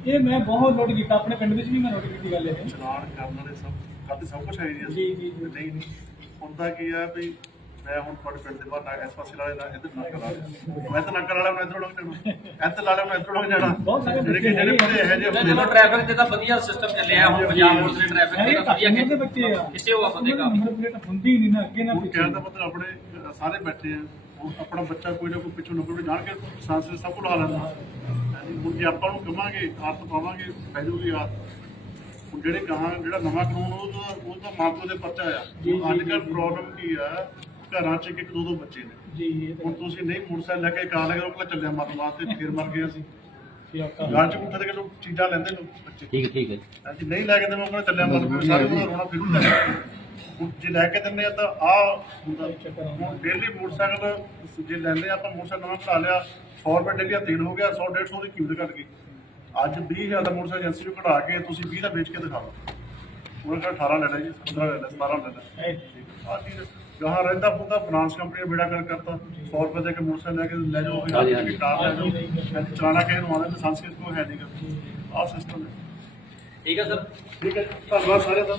ਇਹ ਮੈਂ ਬਹੁਤ ਨੋਟ ਕੀਤਾ ਆਪਣੇ ਪਿੰਡ ਵਿੱਚ ਵੀ ਮੈਂ ਨੋਟ ਕੀਤੀ ਗੱਲ ਇਹ। ਚਲਾਨ ਕਰਨ ਵਾਲੇ ਸਭ ਕਰਦੇ ਸਭ ਕੁਝ ਹੈ ਜੀ ਜੀ, ਜੀ, ਜੀ। ਨਹੀਂ ਨਹੀਂ ਹੁੰਦਾ ਕੀ ਆ ਵੀ ਮੈਂ ਹੁਣ ਤੁਹਾਡੇ ਪਿੰਡ ਦੇ ਬਾਹਰ ਨਾ ਇਸ ਪਾਸੇ ਵਾਲੇ ਨਾਲ ਇੱਧਰ ਨੱਕਰ ਲਾ ਲਿਆ। ਮੈਂ ਤਾਂ ਨੱਕਰ ਵਾਲਾ ਨੂੰ ਇੱਧਰੋਂ ਲੰਘ ਜਾਣਾ। ਇੱਧਰ ਲਾ ਲਿਆ ਨੂੰ ਇੱਧਰੋਂ ਲੰਘ ਜਾਣਾ। ਬਹੁਤ ਸਾਰੇ ਜਿਹੜੇ ਕਿ ਜਿਹੜੇ ਬੰਦੇ ਇਹੋ ਹੁੰਦੇ ਚਲੋ ਨੇ। ਟ੍ਰੈਫਿਕ ਤੇ ਤਾਂ ਵਧੀਆ ਸਿਸਟਮ ਚੱਲਿਆ ਹੁਣ ਪੰਜਾਬ ਪੁਲਿਸ ਦੇ ਟ੍ਰੈਫਿਕ ਤਾਂ ਵਧੀਆ ਦੇ ਬੱਚੇ ਆ। ਕਿਸੇ ਉਹ ਬੰਦੇ ਕੰਮ। ਨੰਬਰ ਪਲੇਟ ਹੁੰਦੀ ਨਹੀਂ ਨਾ ਅੱਗੇ ਨਾ ਹੁਣ ਪਿੱਛੇ। ਕਹਿਣ ਦਾ ਮਤਲਬ ਆਪਣੇ ਸਾਰੇ ਬੈਠੇ ਆ। ਆਪਣਾ ਬੱਚਾ ਕੋਈ ਨਾ ਕੋਈ ਪਿੱਛੋਂ ਨੰਬਰ ਜਾਣ ਕੇ ਸਾਂਸੇ ਸਭ ਕੁਝ ਲਾ ਲੈਂਦਾ। ਹੁਣ ਜੇ ਆਪਾਂ ਨੂੰ ਕਵਾਂਗੇ ਆਦਤ ਪਾਵਾਂਗੇ ਪੈ ਜਾਊਗੀ ਆਦਤ ਹੁਣ ਜਿਹੜੇ ਗਾਹਾਂ ਜਿਹੜਾ ਨਵਾਂ ਕਾਨੂੰਨ ਉਹਦਾ ਉਹਦਾ ਮਾਪੇ ਦੇ ਪਰਚਾ ਆ। ਅੱਜ ਕੱਲ੍ਹ ਜੀ। ਪ੍ਰੋਬਲਮ ਕੀ ਆ? ਘਰਾਂ 'ਚ ਇੱਕ ਇੱਕ ਦੋ ਦੋ ਬੱਚੇ ਨੇ। ਜੀ ਤਾਂ ਹੁਣ ਤੁਸੀਂ ਨਹੀਂ ਮੋਟਰਸਾਈਕਲ ਲੈ ਕੇ ਕਾਰ ਲੈ ਕੇ ਉਹ ਚੱਲਿਆ ਮਰਨ ਵਾਸਤੇ ਫਿਰ ਮਰ ਗਏ ਅਸੀਂ। ਗਾਂ 'ਚ ਉੱਠ ਕੇ ਲੋਕ ਚੀਜ਼ਾਂ ਲੈਂਦੇ ਲੋਕ ਬੱਚੇ। ਠੀਕ ਠੀਕ ਹੈ। ਹਾਂਜੀ ਨਹੀਂ ਲੈ ਕੇ ਦਿੰਦੇ ਉਹ ਚੱਲਿਆ ਮਰਨ। ਸਾਰੇ ਉਹਨਾਂ ਰੋਣਾ ਫਿਰ ਕੇ ਹੁਣ ਜੇ ਲੈ ਕੇ ਦਿੰਦੇ ਆ ਤਾਂ ਆ। ਹੁਣ ਡੇਲੀ ਮੋਟਰਸਾਈਕਲ ਜੇ ਲੈਂਦੇ ਆ ਆਪਾਂ ਮੋਟਰਸਾਈਕਲ ਨਵਾਂ ਭਰਾ ਲਿਆ 100 ਰੁਪਏ ਡੇਲੀ ਦਾ ਤੇਲ ਹੋ ਗਿਆ 100 150 ਦੀ ਕੀਮਤ ਘਟ ਗਈ। ਅੱਜ 20000 ਦਾ ਮੋਟਰਸਾਈਕਲ ਏਜੰਸੀ ਨੂੰ ਕਢਾ ਕੇ ਤੁਸੀਂ 20 ਦਾ ਵੇਚ ਕੇ ਦਿਖਾ ਲਓ ਉਹਨਾਂ ਦਾ 18 ਲੈਣਾ ਜੀ 15 ਲੈਣਾ 17 ਲੈਣਾ ਇਹ ਆ ਚੀਜ਼ ਜਹਾਂ ਰਹਿੰਦਾ ਹੁੰਦਾ ਫਾਈਨਾਂਸ ਕੰਪਨੀ ਨੇ ਬੇੜਾ ਕਰ ਕਰਤਾ। 100 ਰੁਪਏ ਦੇ ਕੇ ਮੋਟਰਸਾਈਕਲ ਲੈ ਕੇ ਲੈ ਜਾਓ ਫਿਰ। ਕਾਰ ਲੈ ਜਾਓ ਚਲਾਣਾ ਕਿਸੇ ਨੂੰ ਆਉਂਦਾ ਲਾਇਸੈਂਸ ਕਿਸ ਕੋਲ ਹੈ ਨਹੀਂਗਾ ਆਹ ਸਿਸਟਮ ਹੈ। ਠੀਕ ਹੈ ਸਰ। ਠੀਕ ਹੈ ਧੰਨਵਾਦ ਸਾਰਿਆਂ ਦਾ।